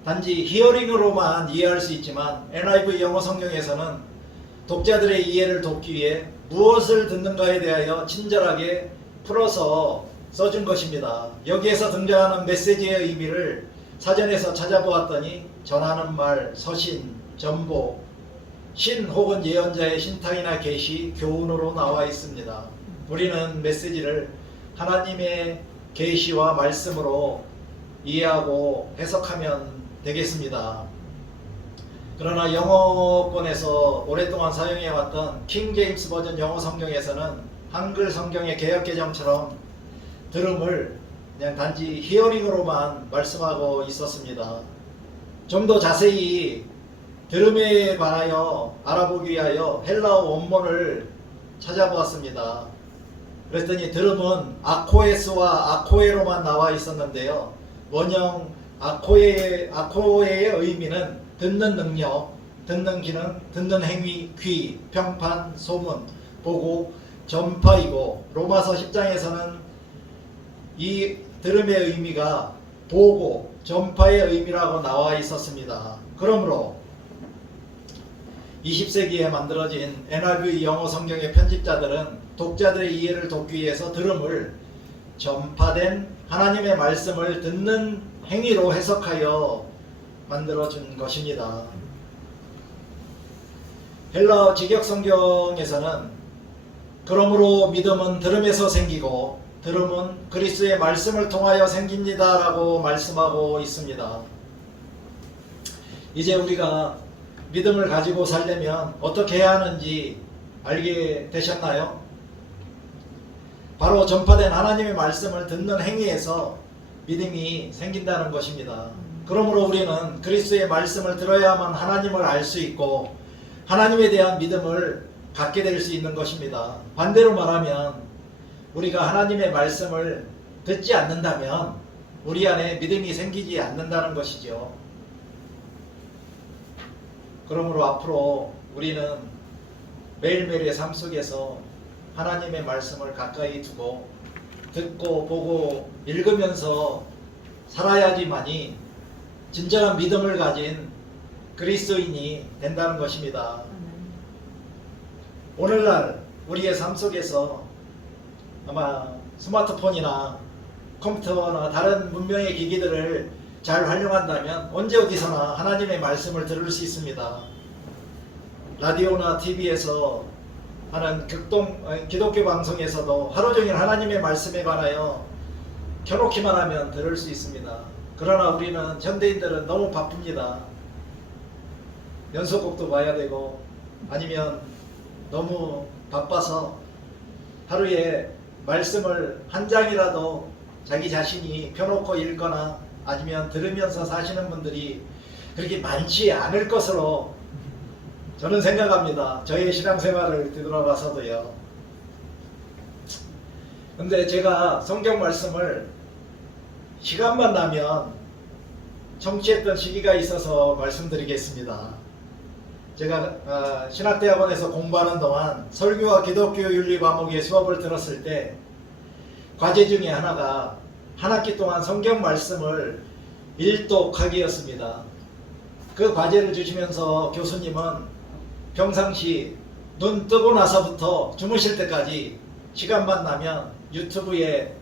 단지 히어링으로만 이해할 수 있지만 NIV 영어 성경에서는 독자들의 이해를 돕기 위해 무엇을 듣는가에 대하여 친절하게 풀어서 써준 것입니다. 여기에서 등장하는 메시지의 의미를 사전에서 찾아보았더니 전하는 말, 서신, 전보, 신 혹은 예언자의 신탁이나 계시, 교훈으로 나와 있습니다. 우리는 메시지를 하나님의 계시와 말씀으로 이해하고 해석하면 되겠습니다. 그러나 영어권에서 오랫동안 사용해왔던 킹 제임스 버전 영어 성경에서는 한글 성경의 개역 개정처럼 들음을 그냥 단지 히어링으로만 말씀하고 있었습니다. 좀 더 자세히 들음에 관하여 알아보기 위하여 헬라어 원문을 찾아보았습니다. 그랬더니 들음은 아코에스와 아코에로만 나와 있었는데요. 원형 아코에의 의미는 듣는 능력, 듣는 기능, 듣는 행위, 귀, 평판, 소문, 보고, 전파이고 로마서 10장에서는 이 들음의 의미가 보고, 전파의 의미라고 나와 있었습니다. 그러므로 20세기에 만들어진 NIV 영어 성경의 편집자들은 독자들의 이해를 돕기 위해서 들음을 전파된 하나님의 말씀을 듣는 행위로 해석하여 만들어준 것입니다. 헬라어 직역 성경에서는 그러므로 믿음은 들음에서 생기고 들음은 그리스도의 말씀을 통하여 생깁니다 라고 말씀하고 있습니다. 이제 우리가 믿음을 가지고 살려면 어떻게 해야 하는지 알게 되셨나요? 바로 전파된 하나님의 말씀을 듣는 행위에서 믿음이 생긴다는 것입니다. 그러므로 우리는 그리스도의 말씀을 들어야만 하나님을 알 수 있고 하나님에 대한 믿음을 갖게 될 수 있는 것입니다. 반대로 말하면 우리가 하나님의 말씀을 듣지 않는다면 우리 안에 믿음이 생기지 않는다는 것이죠. 그러므로 앞으로 우리는 매일매일의 삶 속에서 하나님의 말씀을 가까이 두고 듣고 보고 읽으면서 살아야지만이 진정한 믿음을 가진 그리스도인이 된다는 것입니다. 오늘날 우리의 삶 속에서 아마 스마트폰이나 컴퓨터나 다른 문명의 기기들을 잘 활용한다면 언제 어디서나 하나님의 말씀을 들을 수 있습니다. 라디오나 TV에서 하는 기독교 방송에서도 하루 종일 하나님의 말씀에 관하여 켜놓기만 하면 들을 수 있습니다. 그러나 우리는 현대인들은 너무 바쁩니다. 연속곡도 봐야 되고 아니면 너무 바빠서 하루에 말씀을 한 장이라도 자기 자신이 펴놓고 읽거나 아니면 들으면서 사시는 분들이 그렇게 많지 않을 것으로 저는 생각합니다. 저의 신앙생활을 뒤돌아봐서도요. 근데 제가 성경 말씀을 시간만 나면 청취했던 시기가 있어서 말씀드리겠습니다. 제가 신학대학원에서 공부하는 동안 설교와 기독교 윤리 과목의 수업을 들었을 때 과제 중에 하나가 한 학기 동안 성경 말씀을 일독하기였습니다. 그 과제를 주시면서 교수님은 평상시 눈 뜨고 나서부터 주무실 때까지 시간만 나면 유튜브에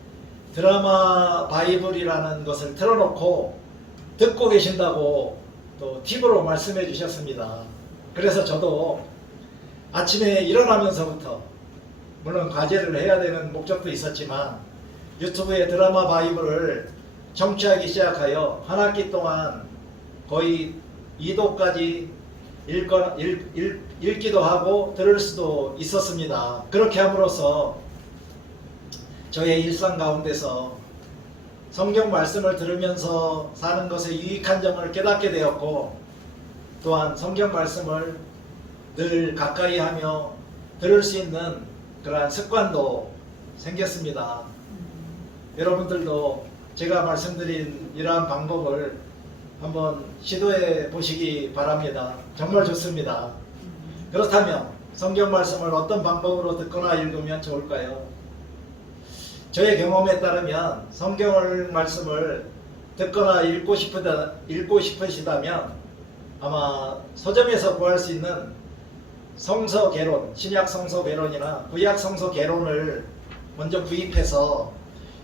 드라마 바이블이라는 것을 틀어놓고 듣고 계신다고 또 팁으로 말씀해 주셨습니다. 그래서 저도 아침에 일어나면서부터 물론 과제를 해야 되는 목적도 있었지만 유튜브에 드라마 바이블을 청취하기 시작하여 한 학기 동안 거의 2도까지 읽기도 하고 들을 수도 있었습니다. 그렇게 함으로써 저의 일상 가운데서 성경 말씀을 들으면서 사는 것에 유익한 점을 깨닫게 되었고 또한 성경 말씀을 늘 가까이 하며 들을 수 있는 그러한 습관도 생겼습니다. 여러분들도 제가 말씀드린 이러한 방법을 한번 시도해 보시기 바랍니다. 정말 좋습니다. 그렇다면 성경 말씀을 어떤 방법으로 듣거나 읽으면 좋을까요? 저의 경험에 따르면 성경 말씀을 듣거나 읽고 싶으시다면 아마 서점에서 구할 수 있는 성서개론, 신약 성서개론이나 구약 성서개론을 먼저 구입해서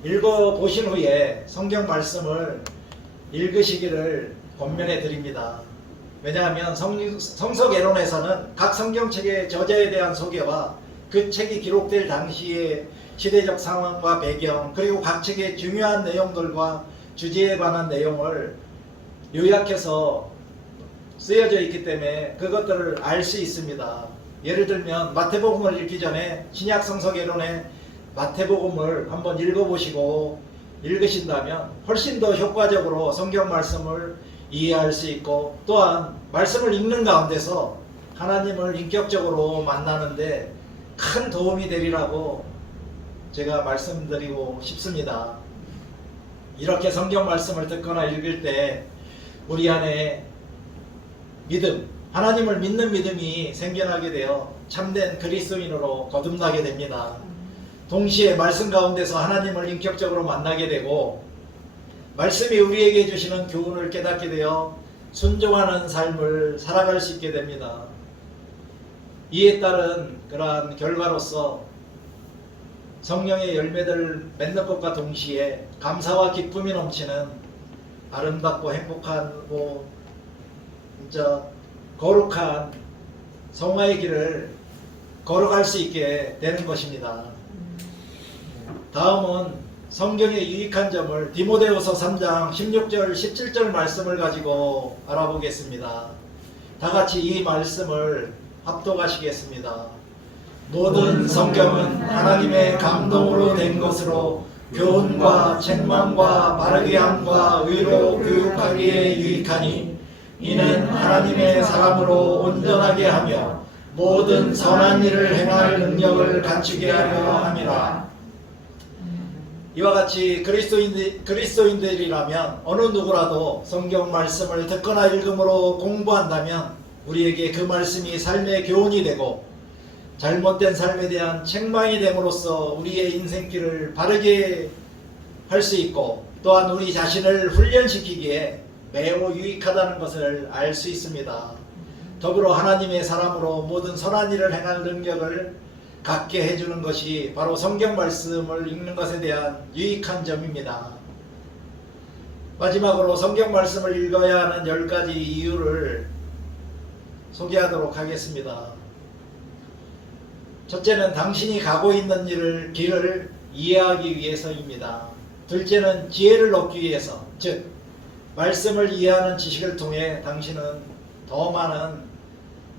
읽어보신 후에 성경 말씀을 읽으시기를 권면해 드립니다. 왜냐하면 성서개론에서는 각 성경책의 저자에 대한 소개와 그 책이 기록될 당시의 시대적 상황과 배경 그리고 각 책의 중요한 내용들과 주제에 관한 내용을 요약해서 쓰여져 있기 때문에 그것들을 알 수 있습니다. 예를 들면 마태복음을 읽기 전에 신약 성서개론의 마태복음을 한번 읽어보시고 읽으신다면 훨씬 더 효과적으로 성경 말씀을 이해할 수 있고 또한 말씀을 읽는 가운데서 하나님을 인격적으로 만나는데 큰 도움이 되리라고 제가 말씀드리고 싶습니다. 이렇게 성경 말씀을 듣거나 읽을 때 우리 안에 믿음, 하나님을 믿는 믿음이 생겨나게 되어 참된 그리스도인으로 거듭나게 됩니다. 동시에 말씀 가운데서 하나님을 인격적으로 만나게 되고 말씀이 우리에게 주시는 교훈을 깨닫게 되어 순종하는 삶을 살아갈 수 있게 됩니다. 이에 따른 그러한 결과로서 성령의 열매들을 맺는 것과 동시에 감사와 기쁨이 넘치는 아름답고 행복하고 진짜 거룩한 성화의 길을 걸어갈 수 있게 되는 것입니다. 다음은 성경의 유익한 점을 디모데후서 3장 16절 17절 말씀을 가지고 알아보겠습니다. 다 같이 이 말씀을 합독하시겠습니다. 모든 성경은 하나님의 감동으로 된 것으로 교훈과 책망과 바르게 함과 의로 교육하기에 유익하니 이는 하나님의 사람으로 온전하게 하며 모든 선한 일을 행할 능력을 갖추게 하려 함이라. 이와 같이 그리스도인들이라면 어느 누구라도 성경 말씀을 듣거나 읽음으로 공부한다면 우리에게 그 말씀이 삶의 교훈이 되고 잘못된 삶에 대한 책망이 됨으로써 우리의 인생길을 바르게 할 수 있고 또한 우리 자신을 훈련시키기에 매우 유익하다는 것을 알 수 있습니다. 더불어 하나님의 사람으로 모든 선한 일을 행할 능력을 갖게 해주는 것이 바로 성경 말씀을 읽는 것에 대한 유익한 점입니다. 마지막으로 성경 말씀을 읽어야 하는 10가지 이유를 소개하도록 하겠습니다. 첫째는 당신이 가고 있는 길을 이해하기 위해서입니다. 둘째는 지혜를 얻기 위해서, 즉 말씀을 이해하는 지식을 통해 당신은 더 많은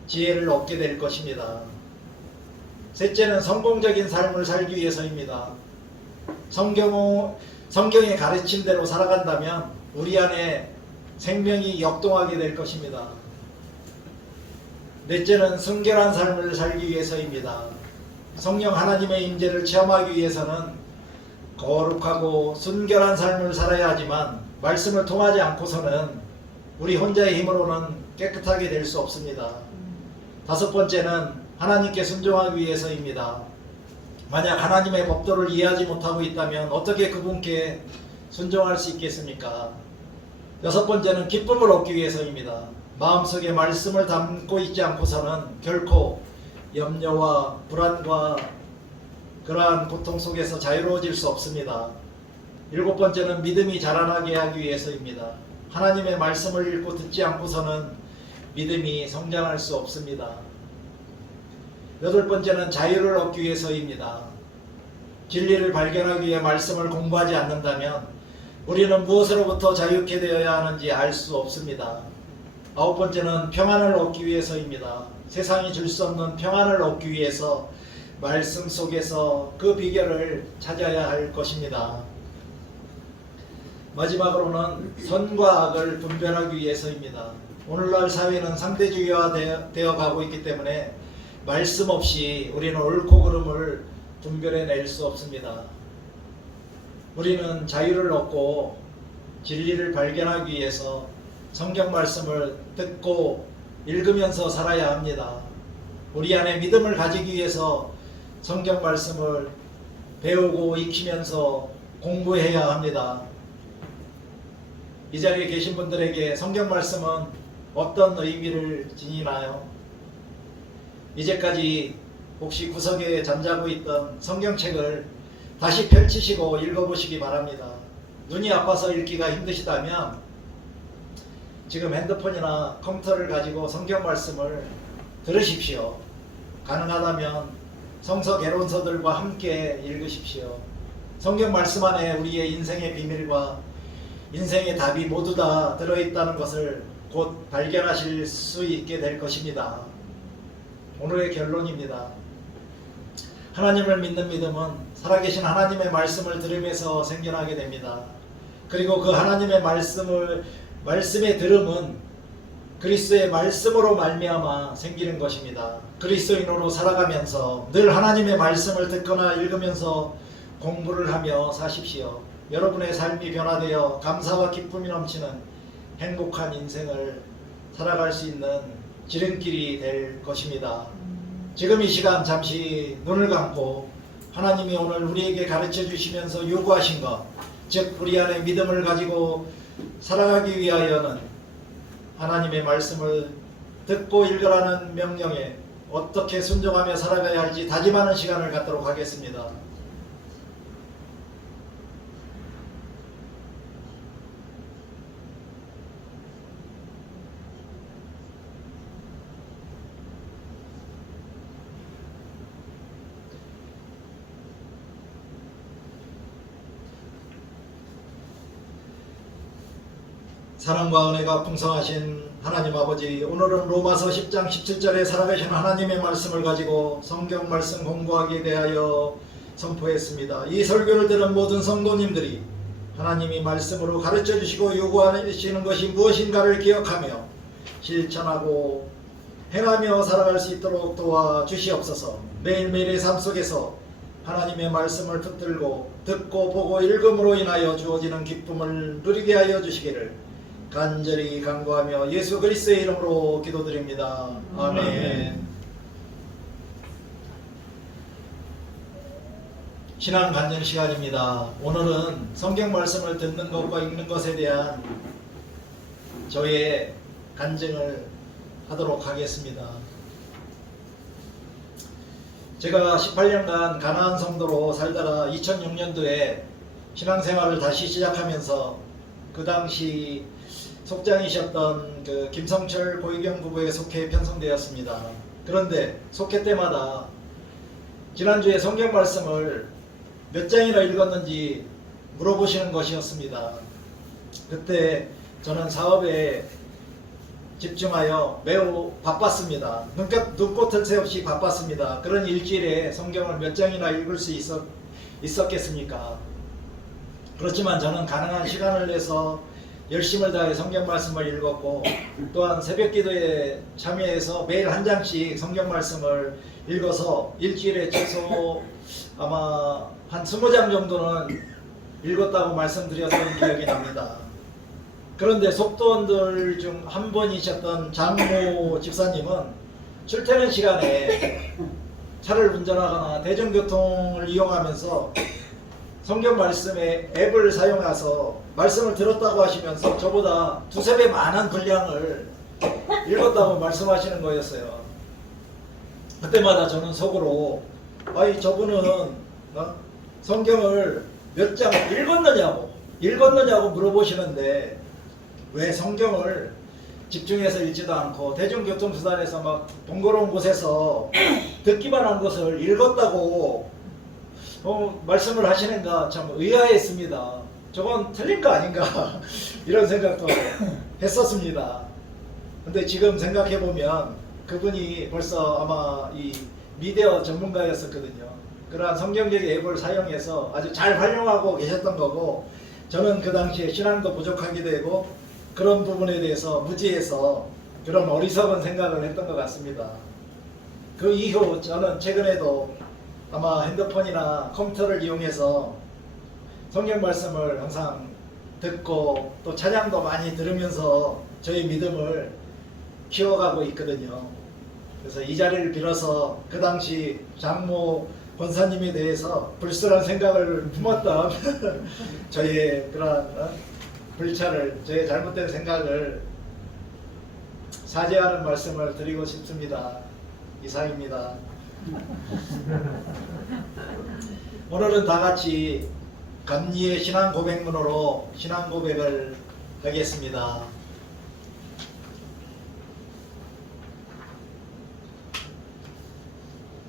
지혜를 얻게 될 것입니다. 셋째는 성공적인 삶을 살기 위해서입니다. 성경의 가르침대로 살아간다면 우리 안에 생명이 역동하게 될 것입니다. 넷째는 순결한 삶을 살기 위해서입니다. 성령 하나님의 임재를 체험하기 위해서는 거룩하고 순결한 삶을 살아야 하지만 말씀을 통하지 않고서는 우리 혼자의 힘으로는 깨끗하게 될 수 없습니다. 다섯 번째는 하나님께 순종하기 위해서입니다. 만약 하나님의 법도를 이해하지 못하고 있다면 어떻게 그분께 순종할 수 있겠습니까? 여섯 번째는 기쁨을 얻기 위해서입니다. 마음속에 말씀을 담고 있지 않고서는 결코 염려와 불안과 그러한 고통 속에서 자유로워질 수 없습니다. 일곱 번째는 믿음이 자라나게 하기 위해서입니다. 하나님의 말씀을 읽고 듣지 않고서는 믿음이 성장할 수 없습니다. 여덟 번째는 자유를 얻기 위해서입니다. 진리를 발견하기 위해 말씀을 공부하지 않는다면 우리는 무엇으로부터 자유케 되어야 하는지 알 수 없습니다. 아홉 번째는 평안을 얻기 위해서입니다. 세상이 줄 수 없는 평안을 얻기 위해서 말씀 속에서 그 비결을 찾아야 할 것입니다. 마지막으로는 선과 악을 분별하기 위해서입니다. 오늘날 사회는 상대주의화되어 가고 있기 때문에 말씀 없이 우리는 옳고 그름을 분별해낼 수 없습니다. 우리는 자유를 얻고 진리를 발견하기 위해서 성경 말씀을 듣고 읽으면서 살아야 합니다. 우리 안에 믿음을 가지기 위해서 성경 말씀을 배우고 익히면서 공부해야 합니다. 이 자리에 계신 분들에게 성경 말씀은 어떤 의미를 지니나요? 이제까지 혹시 구석에 잠자고 있던 성경책을 다시 펼치시고 읽어보시기 바랍니다. 눈이 아파서 읽기가 힘드시다면 지금 핸드폰이나 컴퓨터를 가지고 성경 말씀을 들으십시오. 가능하다면 성서 개론서들과 함께 읽으십시오. 성경 말씀 안에 우리의 인생의 비밀과 인생의 답이 모두 다 들어있다는 것을 곧 발견하실 수 있게 될 것입니다. 오늘의 결론입니다. 하나님을 믿는 믿음은 살아계신 하나님의 말씀을 들으면서 생겨나게 됩니다. 그리고 그 하나님의 말씀의 들음은 그리스도의 말씀으로 말미암아 생기는 것입니다. 그리스도인으로 살아가면서 늘 하나님의 말씀을 듣거나 읽으면서 공부를 하며 사십시오. 여러분의 삶이 변화되어 감사와 기쁨이 넘치는 행복한 인생을 살아갈 수 있는 지름길이 될 것입니다. 지금 이 시간 잠시 눈을 감고 하나님이 오늘 우리에게 가르쳐 주시면서 요구하신 것, 즉 우리 안에 믿음을 가지고 살아가기 위하여는 하나님의 말씀을 듣고 읽으라는 명령에 어떻게 순종하며 살아가야 할지 다짐하는 시간을 갖도록 하겠습니다. 사랑과 은혜가 풍성하신 하나님 아버지, 오늘은 로마서 10장 17절에 살아계신 하나님의 말씀을 가지고 성경 말씀 공부하기에 대하여 선포했습니다. 이 설교를 들은 모든 성도님들이 하나님이 말씀으로 가르쳐 주시고 요구하시는 것이 무엇인가를 기억하며 실천하고 행하며 살아갈 수 있도록 도와주시옵소서. 매일매일의 삶 속에서 하나님의 말씀을 붙들고 듣고 보고 읽음으로 인하여 주어지는 기쁨을 누리게 하여 주시기를 간절히 간구하며 예수 그리스도의 이름으로 기도드립니다. 아멘. 신앙 간증 시간입니다. 오늘은 성경 말씀을 듣는 것과 읽는 것에 대한 저의 간증을 하도록 하겠습니다. 제가 18년간 가나안 성도로 살다가 2006년도에 신앙생활을 다시 시작하면서 그 당시 속장이셨던 그 김성철 고희경 부부의 속회에 편성되었습니다. 그런데 속회 때마다 지난주에 성경 말씀을 몇 장이나 읽었는지 물어보시는 것이었습니다. 그때 저는 사업에 집중하여 매우 바빴습니다. 눈꽃을 새 없이 바빴습니다. 그런 일주일에 성경을 몇 장이나 읽을 수 있었겠습니까? 그렇지만 저는 가능한 시간을 내서 열심을 다해 성경 말씀을 읽었고, 또한 새벽 기도에 참여해서 매일 한 장씩 성경 말씀을 읽어서 일주일에 최소 아마 한 20장 정도는 읽었다고 말씀드렸던 기억이 납니다. 그런데 속도원들 중 한 분이셨던 장모 집사님은 출퇴근 시간에 차를 운전하거나 대중교통을 이용하면서 성경 말씀의 앱을 사용해서 말씀을 들었다고 하시면서 저보다 두세 배 많은 분량을 읽었다고 말씀하시는 거였어요. 그때마다 저는 속으로 아이 저분은 성경을 몇 장 읽었느냐고 물어보시는데 왜 성경을 집중해서 읽지도 않고 대중교통수단에서 막 번거로운 곳에서 듣기만 한 것을 읽었다고 말씀을 하시는가 참 의아했습니다. 저건 틀린 거 아닌가 이런 생각도 했었습니다. 근데 지금 생각해보면 그분이 벌써 아마 이 미디어 전문가였었거든요. 그러한 성경적 앱을 사용해서 아주 잘 활용하고 계셨던 거고, 저는 그 당시에 신앙도 부족하기도 하고 그런 부분에 대해서 무지해서 그런 어리석은 생각을 했던 것 같습니다. 그 이후 저는 최근에도 아마 핸드폰이나 컴퓨터를 이용해서 성경 말씀을 항상 듣고 또 찬양도 많이 들으면서 저의 믿음을 키워가고 있거든요. 그래서 이 자리를 빌어서 그 당시 장모 권사님에 대해서 불순한 생각을 품었던 저의 그러한 불찰을, 저의 잘못된 생각을 사죄하는 말씀을 드리고 싶습니다. 이상입니다. 오늘은 다 같이 감리의 신앙 고백문으로 신앙 고백을 하겠습니다.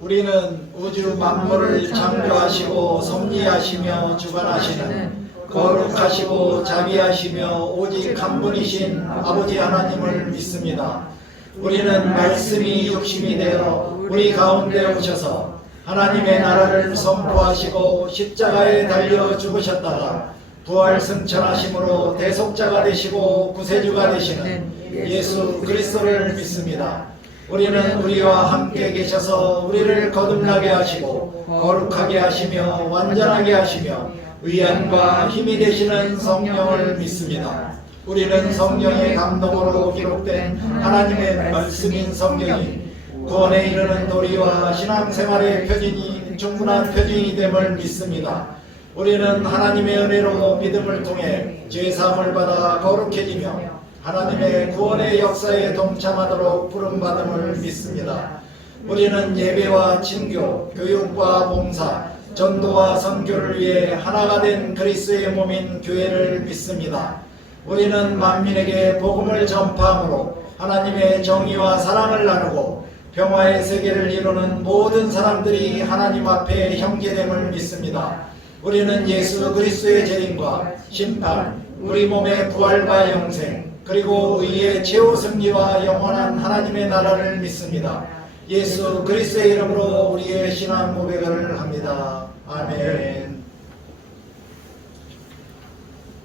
우리는 우주 만물을 창조하시고 섭리하시며 주관하시는 거룩하시고 자비하시며 오직 한 분이신 아버지 하나님을 믿습니다. 우리는 말씀이 육신이 되어 우리 가운데 오셔서 하나님의 나라를 선포하시고 십자가에 달려 죽으셨다가 부활 승천하심으로 대속자가 되시고 구세주가 되시는 예수 그리스도를 믿습니다. 우리는 우리와 함께 계셔서 우리를 거듭나게 하시고 거룩하게 하시며 완전하게 하시며 의안과 힘이 되시는 성령을 믿습니다. 우리는 성령의 감동으로 기록된 하나님의 말씀인 성경이 구원에 이르는 도리와 신앙생활의 표준이 충분한 표준이 됨을 믿습니다. 우리는 하나님의 은혜로 믿음을 통해 죄사함을 받아 거룩해지며 하나님의 구원의 역사에 동참하도록 부름받음을 믿습니다. 우리는 예배와 친교, 교육과 봉사, 전도와 선교를 위해 하나가 된 그리스도의 몸인 교회를 믿습니다. 우리는 만민에게 복음을 전파함으로 하나님의 정의와 사랑을 나누고 평화의 세계를 이루는 모든 사람들이 하나님 앞에 형제됨을 믿습니다. 우리는 예수 그리스도의 재림과 심판, 우리 몸의 부활과 영생, 그리고 의의 최후 승리와 영원한 하나님의 나라를 믿습니다. 예수 그리스도의 이름으로 우리의 신앙 고백을 합니다. 아멘.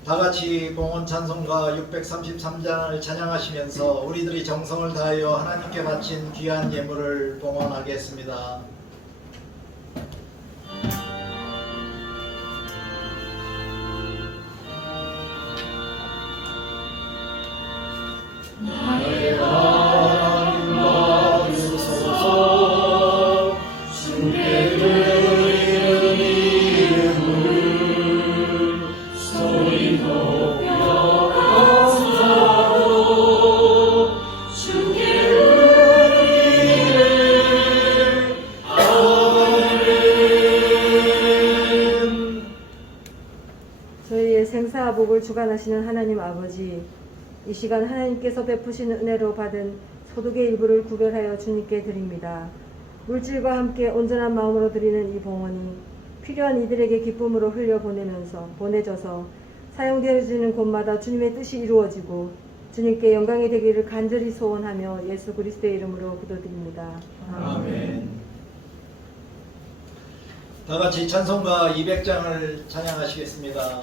다같이 봉헌 찬송가 633장을 찬양하시면서 우리들이 정성을 다하여 하나님께 바친 귀한 예물을 봉헌하겠습니다. 나의 하나님 받으소서. 주께 드리는 이름을 소리 높여 감사로 주께 드리네. 아멘. 저희의 생사복을 주관하시는 하나님 아버지, 이 시간 하나님께서 베푸시는 은혜로 받은 소득의 일부를 구별하여 주님께 드립니다. 물질과 함께 온전한 마음으로 드리는 이 봉헌이 필요한 이들에게 기쁨으로 보내져서 사용되어지는 곳마다 주님의 뜻이 이루어지고 주님께 영광이 되기를 간절히 소원하며 예수 그리스도의 이름으로 기도드립니다. 아멘. 다같이 찬송가 200장을 찬양하시겠습니다.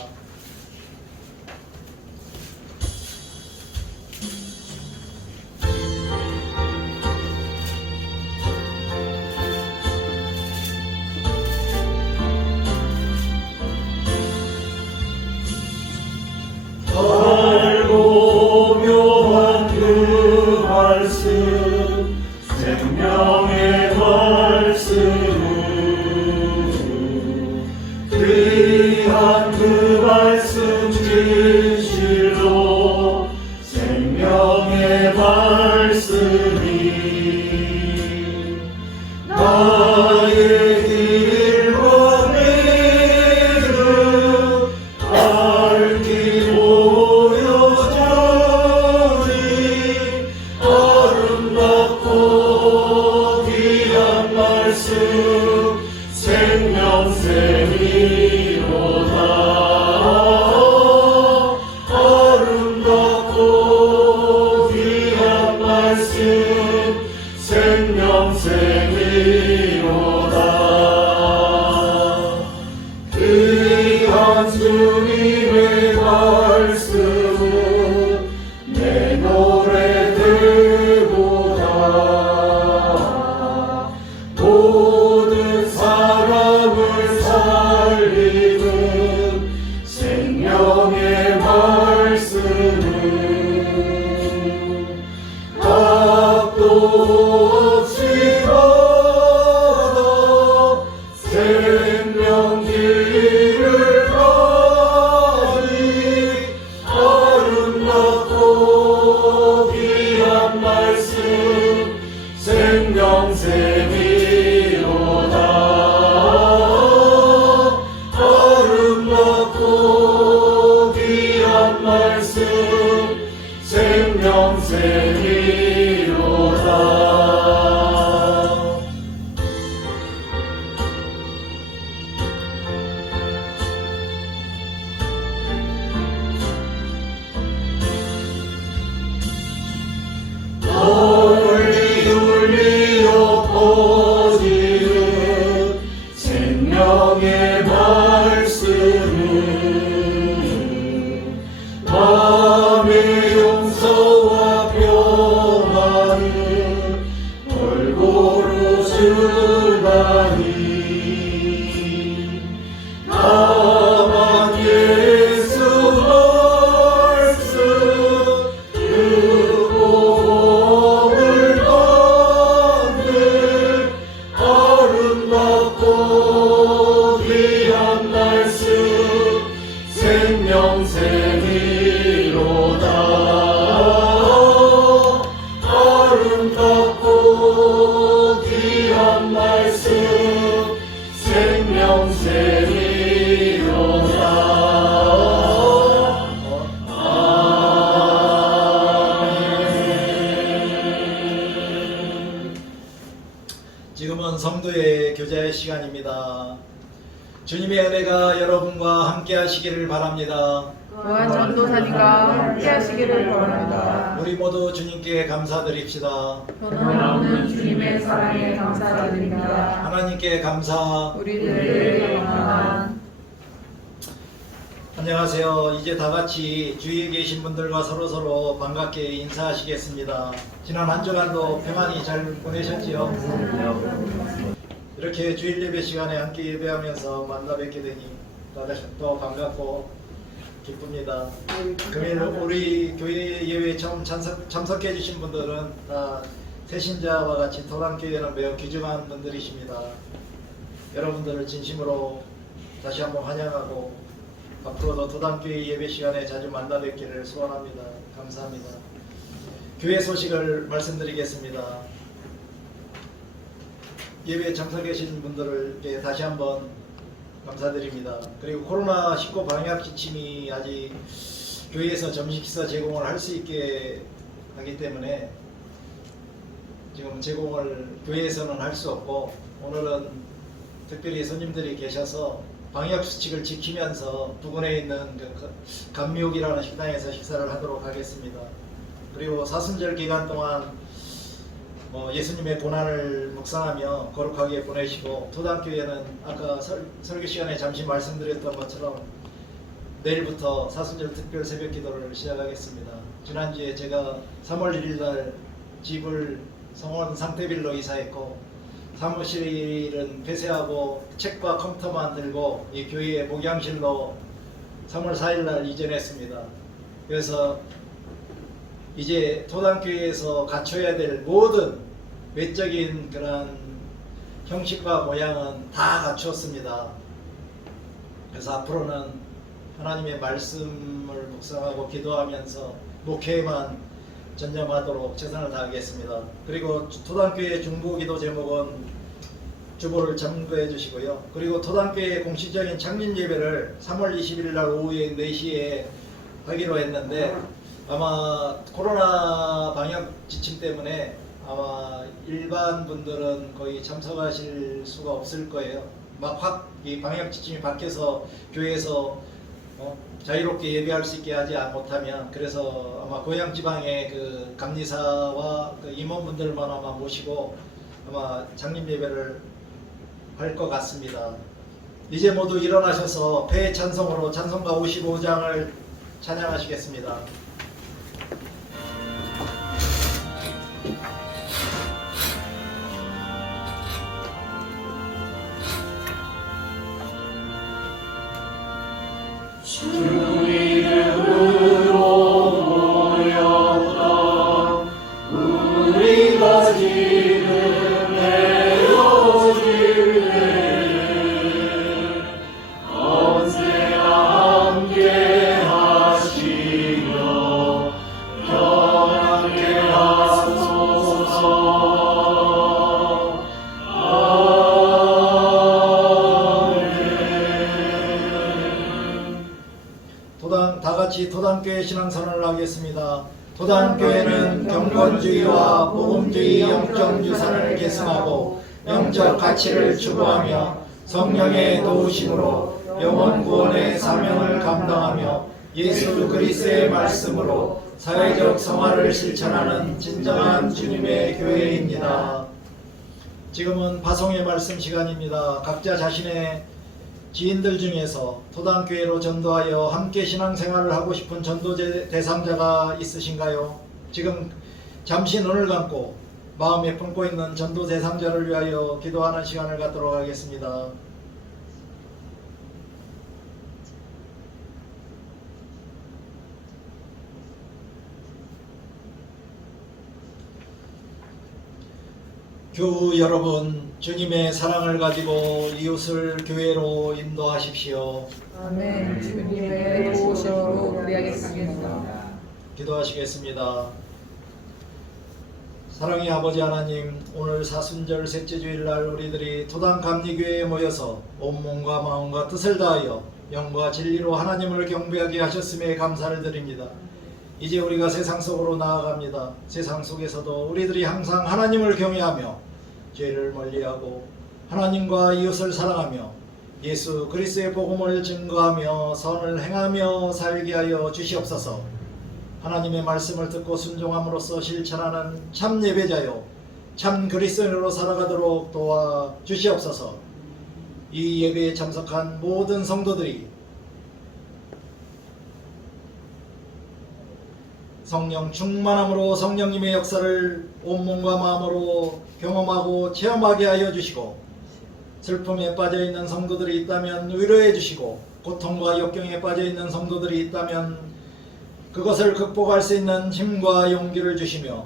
달고 묘한 그 말씀, 생명의 말씀, 귀한 그 말씀 진실로 생명의 말씀이 나의 길과 믿음 밝히 보여주니 아름답고 귀한 말씀 생명샘이로다. 아름답고 귀한 말씀 생명샘이로다. 귀한 주님의 말씀은 내 노래 되고다. 모든 사람을 살리는 생명의 말씀은 값도 없이 받아 생명 길을 가니 아름답고 귀한 말씀 생명샘이로다. 아름답고 귀한 말씀 생명샘이로다. 널리 울리어 퍼지는 생명의 말씀은 마음의 용서와 평안을 골고루 주다니 다만 예수 말씀 그 복음을 받는 아름답고 귀한 말씀 생명샘이로다. 아름답고 귀한 말씀 생명샘이로다. 아멘. 지금은 성도의 교제의 시간입니다. 주님의 은혜가 여러분과 함께 하시기를 바랍니다. 또한 전도사님과 함께 하시기를 바랍니다. 우리 모두 주님께 감사드립시다. 변함없는 주님의 사랑에 감사드립니다. 하나님께 감사. 우리들에게 영원한 안녕하세요. 이제 다 같이 주위에 계신 분들과 서로 반갑게 인사하시겠습니다. 지난 한 주간도 평안히 잘 보내셨지요? 이렇게 주일 예배 시간에 함께 예배하면서 만나 뵙게 되니 더 반갑고 기쁩니다. 금일 우리 교회 예배에 처음 참석해 주신 분들은 다 새신자와 같이 토랑교회는 매우 귀중한 분들이십니다. 여러분들을 진심으로 다시 한번 환영하고 앞으로도 도당교회 예배 시간에 자주 만나 뵙기를 소원합니다. 감사합니다. 교회 소식을 말씀드리겠습니다. 예배에 참석해 주신 분들께 다시 한번 감사드립니다. 그리고 코로나19 방역 지침이 아직 교회에서 점심 식사 제공을 할 수 있게 하기 때문에 지금 제공을 교회에서는 할 수 없고, 오늘은 특별히 손님들이 계셔서 방역 수칙을 지키면서 부근에 있는 감미옥이라는 식당에서 식사를 하도록 하겠습니다. 그리고 사순절 기간 동안 예수님의 고난을 묵상하며 거룩하게 보내시고, 토당교회는 아까 설교 시간에 잠시 말씀드렸던 것처럼 내일부터 사순절 특별 새벽 기도를 시작하겠습니다. 지난주에 제가 3월 1일 날 집을 성원 상태빌로 이사했고, 사무실은 폐쇄하고 책과 컴퓨터만 들고 이 교회의 목양실로 3월 4일 날 이전했습니다. 그래서 이제 토당교회에서 갖춰야 될 모든 외적인 그런 형식과 모양은 다 갖추었습니다. 그래서 앞으로는 하나님의 말씀을 묵상하고 기도하면서 목회에만 전념하도록 최선을 다하겠습니다. 그리고 토당교회 중보기도 제목은 주보를 참고해 주시고요. 그리고 토당교회 공식적인 창립 예배를 3월 20일 날 오후에 4시에 하기로 했는데, 아마 코로나 방역 지침 때문에 아마 일반 분들은 거의 참석하실 수가 없을 거예요. 막 확 이 방역 지침이 바뀌어서 교회에서 자유롭게 예배할 수 있게 하지 못하면, 그래서 아마 고향 지방의 그 감리사와 그 임원분들만 아마 모시고 아마 창립 예배를 할 것 같습니다. 이제 모두 일어나셔서 폐 찬송으로 찬송가 55장을 찬양하시겠습니다. 주 이름으로 모였다. 우리가 지금 내어질 때에 언제나 함께 하시며 평안케 하소서. 다 같이 토당교회 신앙선언을 하겠습니다. 토당교회는 경건주의와 복음주의 영적 유산을 계승하고 영적 가치를 추구하며 성령의 도우심으로 영혼 구원의 사명을 감당하며 예수 그리스도의 말씀으로 사회적 성화를 실천하는 진정한 주님의 교회입니다. 지금은 파송의 말씀 시간입니다. 각자 자신의 지인들 중에서 토당교회로 전도하여 함께 신앙생활을 하고 싶은 전도 대상자가 있으신가요? 지금 잠시 눈을 감고 마음에 품고 있는 전도 대상자를 위하여 기도하는 시간을 갖도록 하겠습니다. 교우 여러분, 주님의 사랑을 가지고 이웃을 교회로 인도하십시오. 아멘. 주님의 도우심으로 그리하겠습니다. 기도하시겠습니다. 사랑의 아버지 하나님, 오늘 사순절 셋째 주일날 우리들이 토당감리교회에 모여서 온 몸과 마음과 뜻을 다하여 영과 진리로 하나님을 경배하게 하셨음에 감사를 드립니다. 이제 우리가 세상 속으로 나아갑니다. 세상 속에서도 우리들이 항상 하나님을 경외하며 죄를 멀리하고 하나님과 이웃을 사랑하며 예수 그리스도의 복음을 증거하며 선을 행하며 살게 하여 주시옵소서. 하나님의 말씀을 듣고 순종함으로써 실천하는 참 예배자요 참 그리스도인으로 살아가도록 도와 주시옵소서. 이 예배에 참석한 모든 성도들이 성령 충만함으로 성령님의 역사를 온몸과 마음으로 경험하고 체험하게 하여 주시고, 슬픔에 빠져있는 성도들이 있다면 위로해 주시고, 고통과 역경에 빠져있는 성도들이 있다면 그것을 극복할 수 있는 힘과 용기를 주시며,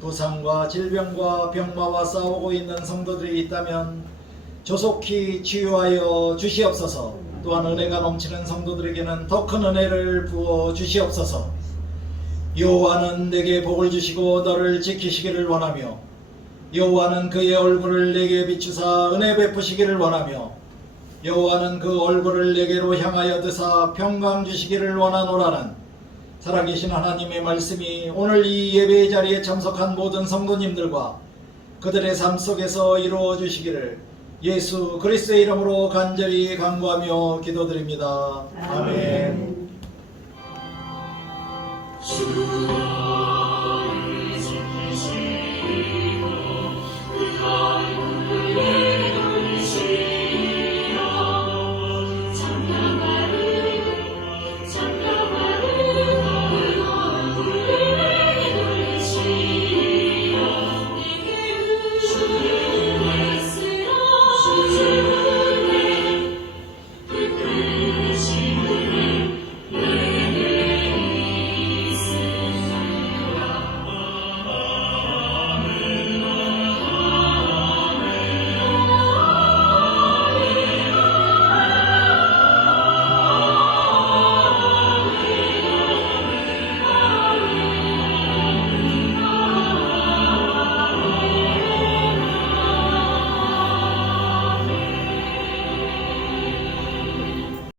부상과 질병과 병마와 싸우고 있는 성도들이 있다면 조속히 치유하여 주시옵소서. 또한 은혜가 넘치는 성도들에게는 더 큰 은혜를 부어 주시옵소서. 여호와는 내게 복을 주시고 너를 지키시기를 원하며, 여호와는 그의 얼굴을 내게 비추사 은혜 베푸시기를 원하며, 여호와는 그 얼굴을 내게로 향하여 드사 평강 주시기를 원하노라는 살아계신 하나님의 말씀이 오늘 이 예배의 자리에 참석한 모든 성도님들과 그들의 삶 속에서 이루어 주시기를 예수 그리스도의 이름으로 간절히 간구하며 기도드립니다. 아멘. 주여